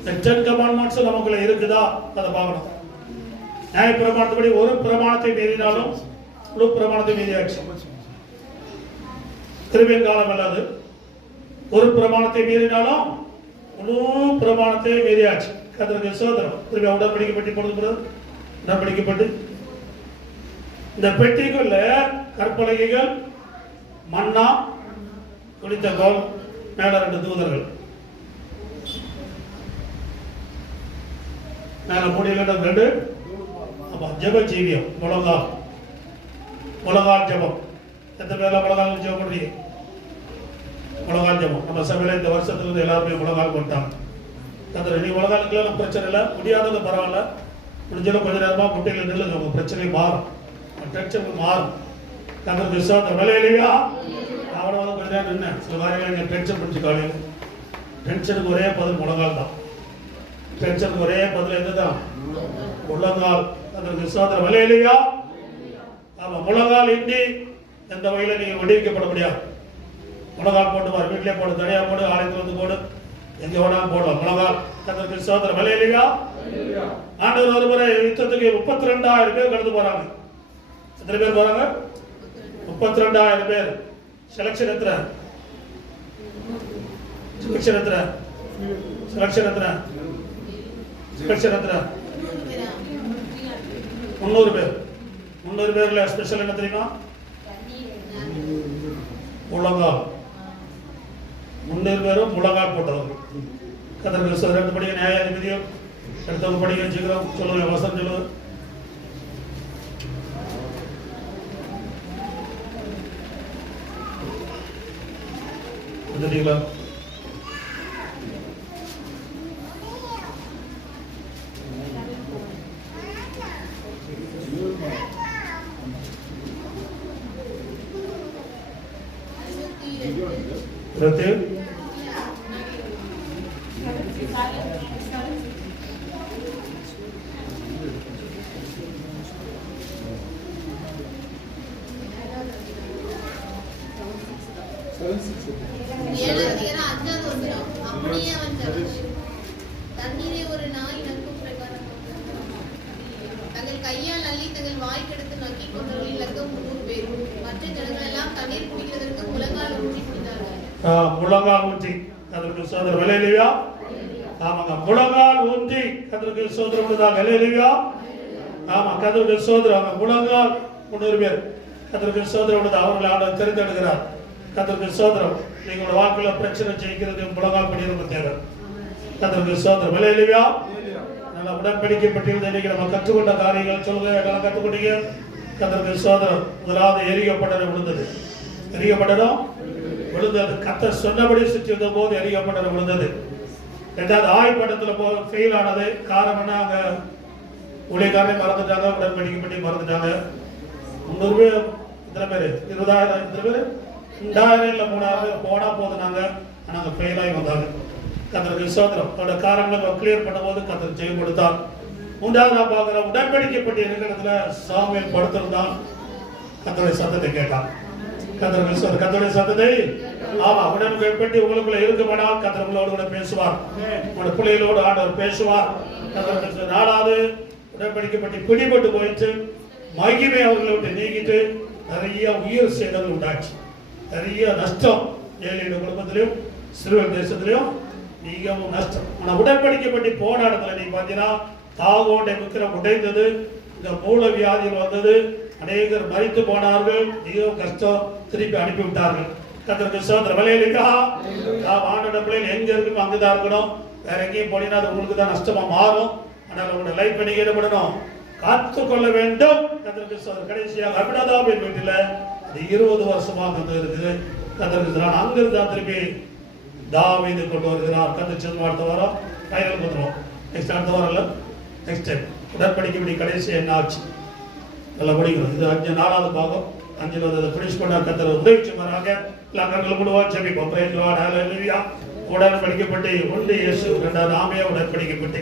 இந்த 10 commandments நமக்குள்ள இருக்குதா அதை பார்க்கணும். நியாயப்பிரமாணத்தின்படி ஒரு பிரமாணத்தை மீறினாலும் முழு பிரமாணத்தை மீறியாச்சு. கிருபையின் காலம் அல்லாது ஒரு பிரமாணத்தை மீறினாலும் முழு பிரமாணத்தை மீறியாச்சு. கர்த்தருக்கு ஸ்தோத்திரம். திரும்பி உடன்படிக்கப்பட்டு பொழுது உடன்படிக்கப்பட்டு இந்த பெட்டிக்குள்ள கற்பலகைகள், மன்னா, குளித்த கோல், மேல 2 தூதர்கள், மேல மூடியில 2 ஜெப ஜீவியம், முழங்கால் ஜெபம். எத்தனை பேர்லாம் முழங்கால் ஜெபம் பண்றீங்க? முழங்கால் ஜெபம் நம்ம சபையில இந்த வருஷத்துல இருந்து எல்லாருமே முழங்கால் போட்டாங்க. நீ முழங்காலுக்குலாம் பிரச்சனை இல்லை, முடியாதது பரவாயில்ல, முடிஞ்சாலும் கொஞ்ச நேரமா முட்டையில நில்லுங்க, உங்க பிரச்சனை மாறும், டென்ஷன் மாறும். கர்த்தருக்கு ஸ்தோத்திரம். அல்லேலூயா. அவ்வளவு கொஞ்ச நேரம் நின்று சில காரியங்கள் டென்ஷன் பிடிச்சி காலையில் டென்ஷனுக்கு ஒரே பதில் முழங்கால் தான். டென்ஷனுக்கு ஒரே பதில் எதுதான்? முழங்கால். கர்த்தருக்கு ஸ்தோத்திரம். அல்லேலூயா. ஆமா, முழங்கால் இன்றி எந்த வகையில நீங்க விடுவிக்கப்பட முடியாது. முழங்கால் போட்டு பாரு, வீட்டிலே போடு, தனியா போடு, ஆலயத்துல வந்து போடு, எங்க வேணாலும் போடலாம் முழங்கால். கர்த்தருக்கு ஸ்தோத்திரம். அல்லேலூயா. ஆண்டவர் ஒரு முறை யுத்தத்துக்கு 32,000 பேர் கடந்து போறாங்க. எத்தனை பேர் போறாங்க? 32,000 பேர். செலக்ஷன் எத்தனை? 300 பேர். 300 பேர்ல ஸ்பெஷல் என்ன தெரியுமா? முழங்கால். 300 பேரும் முழங்கால் போட்டவங்க. கர்த்தருக்கு ஸ்தோத்திரம். படிக்க நியாயாதிபதியும் எடுத்தவங்க படிக்க சீக்கிரம் சொல்லுங்க, வசனம் சொல்லுங்க. வந்துட்டீங்களா? தண்ணீரை ஒரு நாய் நக்கும் பிரகாரம் தங்கள் கையால் அள்ளி தங்கள் வாய் கெடுத்து நக்கி கொண்டவர்களின் இலக்கம் 300 பேர். மற்ற ஜனங்கள் எல்லாம் தண்ணீர் குடிக்கிறதற்கு முழங்கால் ஊற்றி குடித்தார்கள். முழங்கால் ஊற்றி. கர்த்தருக்கு ஸ்தோத்திரம். அல்லேலூயா. ஆமாங்க, முழங்கால் ஊற்றி கர்த்தருக்கு ஸ்தோத்திரம் கொடுத்தாங்க. அல்லேலூயா. ஆமா, கர்த்தருக்கு ஸ்தோத்திரம். முழங்கால் 300 பேர் கர்த்தருக்கு ஸ்தோத்திரம் கொடுத்து அவர்களை ஆண்டவர் தெரிந்தெடுக்கிறார். கர்த்தருக்கு ஸ்தோத்திரம். நீங்களோட வாழ்க்கையில பிரச்சனை ஜெயிக்கிறதுக்கு முழங்கால் படி ரொம்ப தேவை. கர்த்தருக்கு ஸ்தோத்திரம். அல்லேலூயா. நல்ல உடன்படிக்கை பெட்டியில் இன்னைக்கு நம்ம கற்றுக்கொண்ட காரியங்கள் சொல்லுங்க. எல்லாம் கற்றுக்கொண்டீங்க. கர்த்தருக்கு ஸ்தோத்திரம். முதலாவது எரிக்கப்பட்டது விழுந்தது. எரிக்கப்பட்டதும் விழுந்தது. கர்த்தர் சொன்னபடி சுற்றி வந்த போது எரிக்கப்பட்டது விழுந்தது. ரெண்டாவது ஆய்ப்பட்டத்துல போ ஃபெயில் ஆனது. காரணம்னா அங்க ஊழியக்காரனை மறந்துட்டாங்க, உடன்படிக்கை பெட்டி மறந்துட்டாங்க. 300 பேர், இத்தனை பேர் 20,000, இத்தனை பேர் 2,000 இல்ல 3,000 போனா போதுனாங்க. ஆனா அங்க ஃபெயில் ஆகி வந்தாங்க. கர்த்தருக்கு ஸ்தோத்திரம். அதோட காரணங்களை கிளியர் பண்ணும் போது கர்த்தர் ஜெயம் கொடுத்தார். மூன்றாவது நான் பார்க்கிற உடன்படிக்கை பெட்டி இருக்கிற இடத்துல சாமுவேல் படுத்திருந்தான். கர்த்தருடைய சத்தத்தை கேட்டான். கர்த்தருக்கு ஸ்தோத்திரம். கர்த்தருடைய சத்தத்தை ஆமா, உடன்படிக்கை பெட்டி உங்களுக்குள்ள இருக்குமானால் கர்த்தர் உங்களோடு கூட பேசுவார். உங்களுடைய பிள்ளைகளோடு ஆண்டவர் பேசுவார். கர்த்தருக்கு நாலாவது உடன்படிக்கை பற்றி பிடிபட்டு போயிட்டு மகிமை அவர்களை விட்டு நீங்கிட்டு நிறைய உயிர் சேதங்கள் உண்டாச்சு, நிறைய நஷ்டம். ஏழு குடும்பத்திலையும் சிறுவர் தேசத்திலையும் மிகவும் நஷ்டம். ஆனா உடன்படிக்கை பற்றி போன இடத்துல நீங்க பாத்தீங்கன்னா தாகோண்டை விக்கிரம் உடைந்தது, இந்த மூல வியாதிகள் வந்தது, அநேகர் மரித்து போனார்கள், மிகவும் கஷ்டம், திருப்பி அனுப்பிவிட்டார்கள். கர்த்தருக்கு ஸ்தோத்திரம். ஹல்லேலூயா. நாம் ஆண்டவருடைய பிள்ளைகள் எங்க இருக்குமோ அங்கதான் இருக்கணும். வேற எங்கேயும் போனீங்கன்னா அது உங்களுக்கு தான் நஷ்டமா மாறும். ஆனால் உங்களுடைய லைஃப் பண்ணி என்ன பண்ணணும்? காத்துக்கொள்ள வேண்டும். கர்த்தருக்கு ஸ்தோத்திரம். கடைசியாக அபினதாபின் வீட்டில் அது 20 வருஷமாக வந்து இருக்குது. கர்த்தருக்கு ஸ்தோத்திரம். அங்கிருந்து தான் திருப்பி தாவீது கொண்டு வருகிறார். கர்த்தர் அடுத்த வாரம் ஃபைனல் பண்ணுறோம். நெக்ஸ்ட் அடுத்த வாரம் இல்லை, நெக்ஸ்ட் டைம் உடன்படிக்கை இப்படி கடைசி என்ன ஆச்சு நல்லா படிக்கணும். இது 4வது பாகம். 5ல் வந்து பிடிச்சு கொண்டார். கர்த்தர் உதவி செய்வாராக. எல்லாம் கண்களை மூடுவோம், ஜெபிப்போம். Praise the Lord. ஹல்லேலூயா. உடன்படிக்கப்பட்டு ஒன்று இயேசு, 2வது ஆமையா உடன்படிக்கப்பட்டு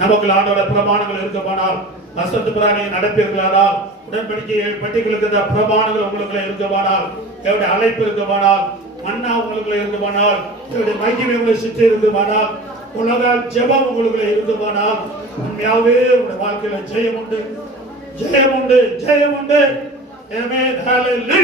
நமக்கு ஆண்டவருடைய பிரமாணங்கள் இருக்குமானால், வசந்த பிராணியை நடப்பீர்களானால், உடன்படிக்கை 7 பெட்டிகளுக்கு பிரமாணங்கள் உங்களுக்குள்ள இருக்குமானால், எவருடைய அழைப்பு இருக்குமானால், மன்னா உங்களுக்குள்ள இருக்குமானால், எவருடைய மகிமை உங்களை சுற்றி இருக்குமானால், உலகால் ஜெபம் உங்களுக்குள்ள இருக்குமானால், உண்மையாவே உங்களுடைய வாழ்க்கையில ஜெயம் உண்டு, ஜெயம் உண்டு, ஜெயம் உண்டு. ஆமென். ஹல்லேலூயா.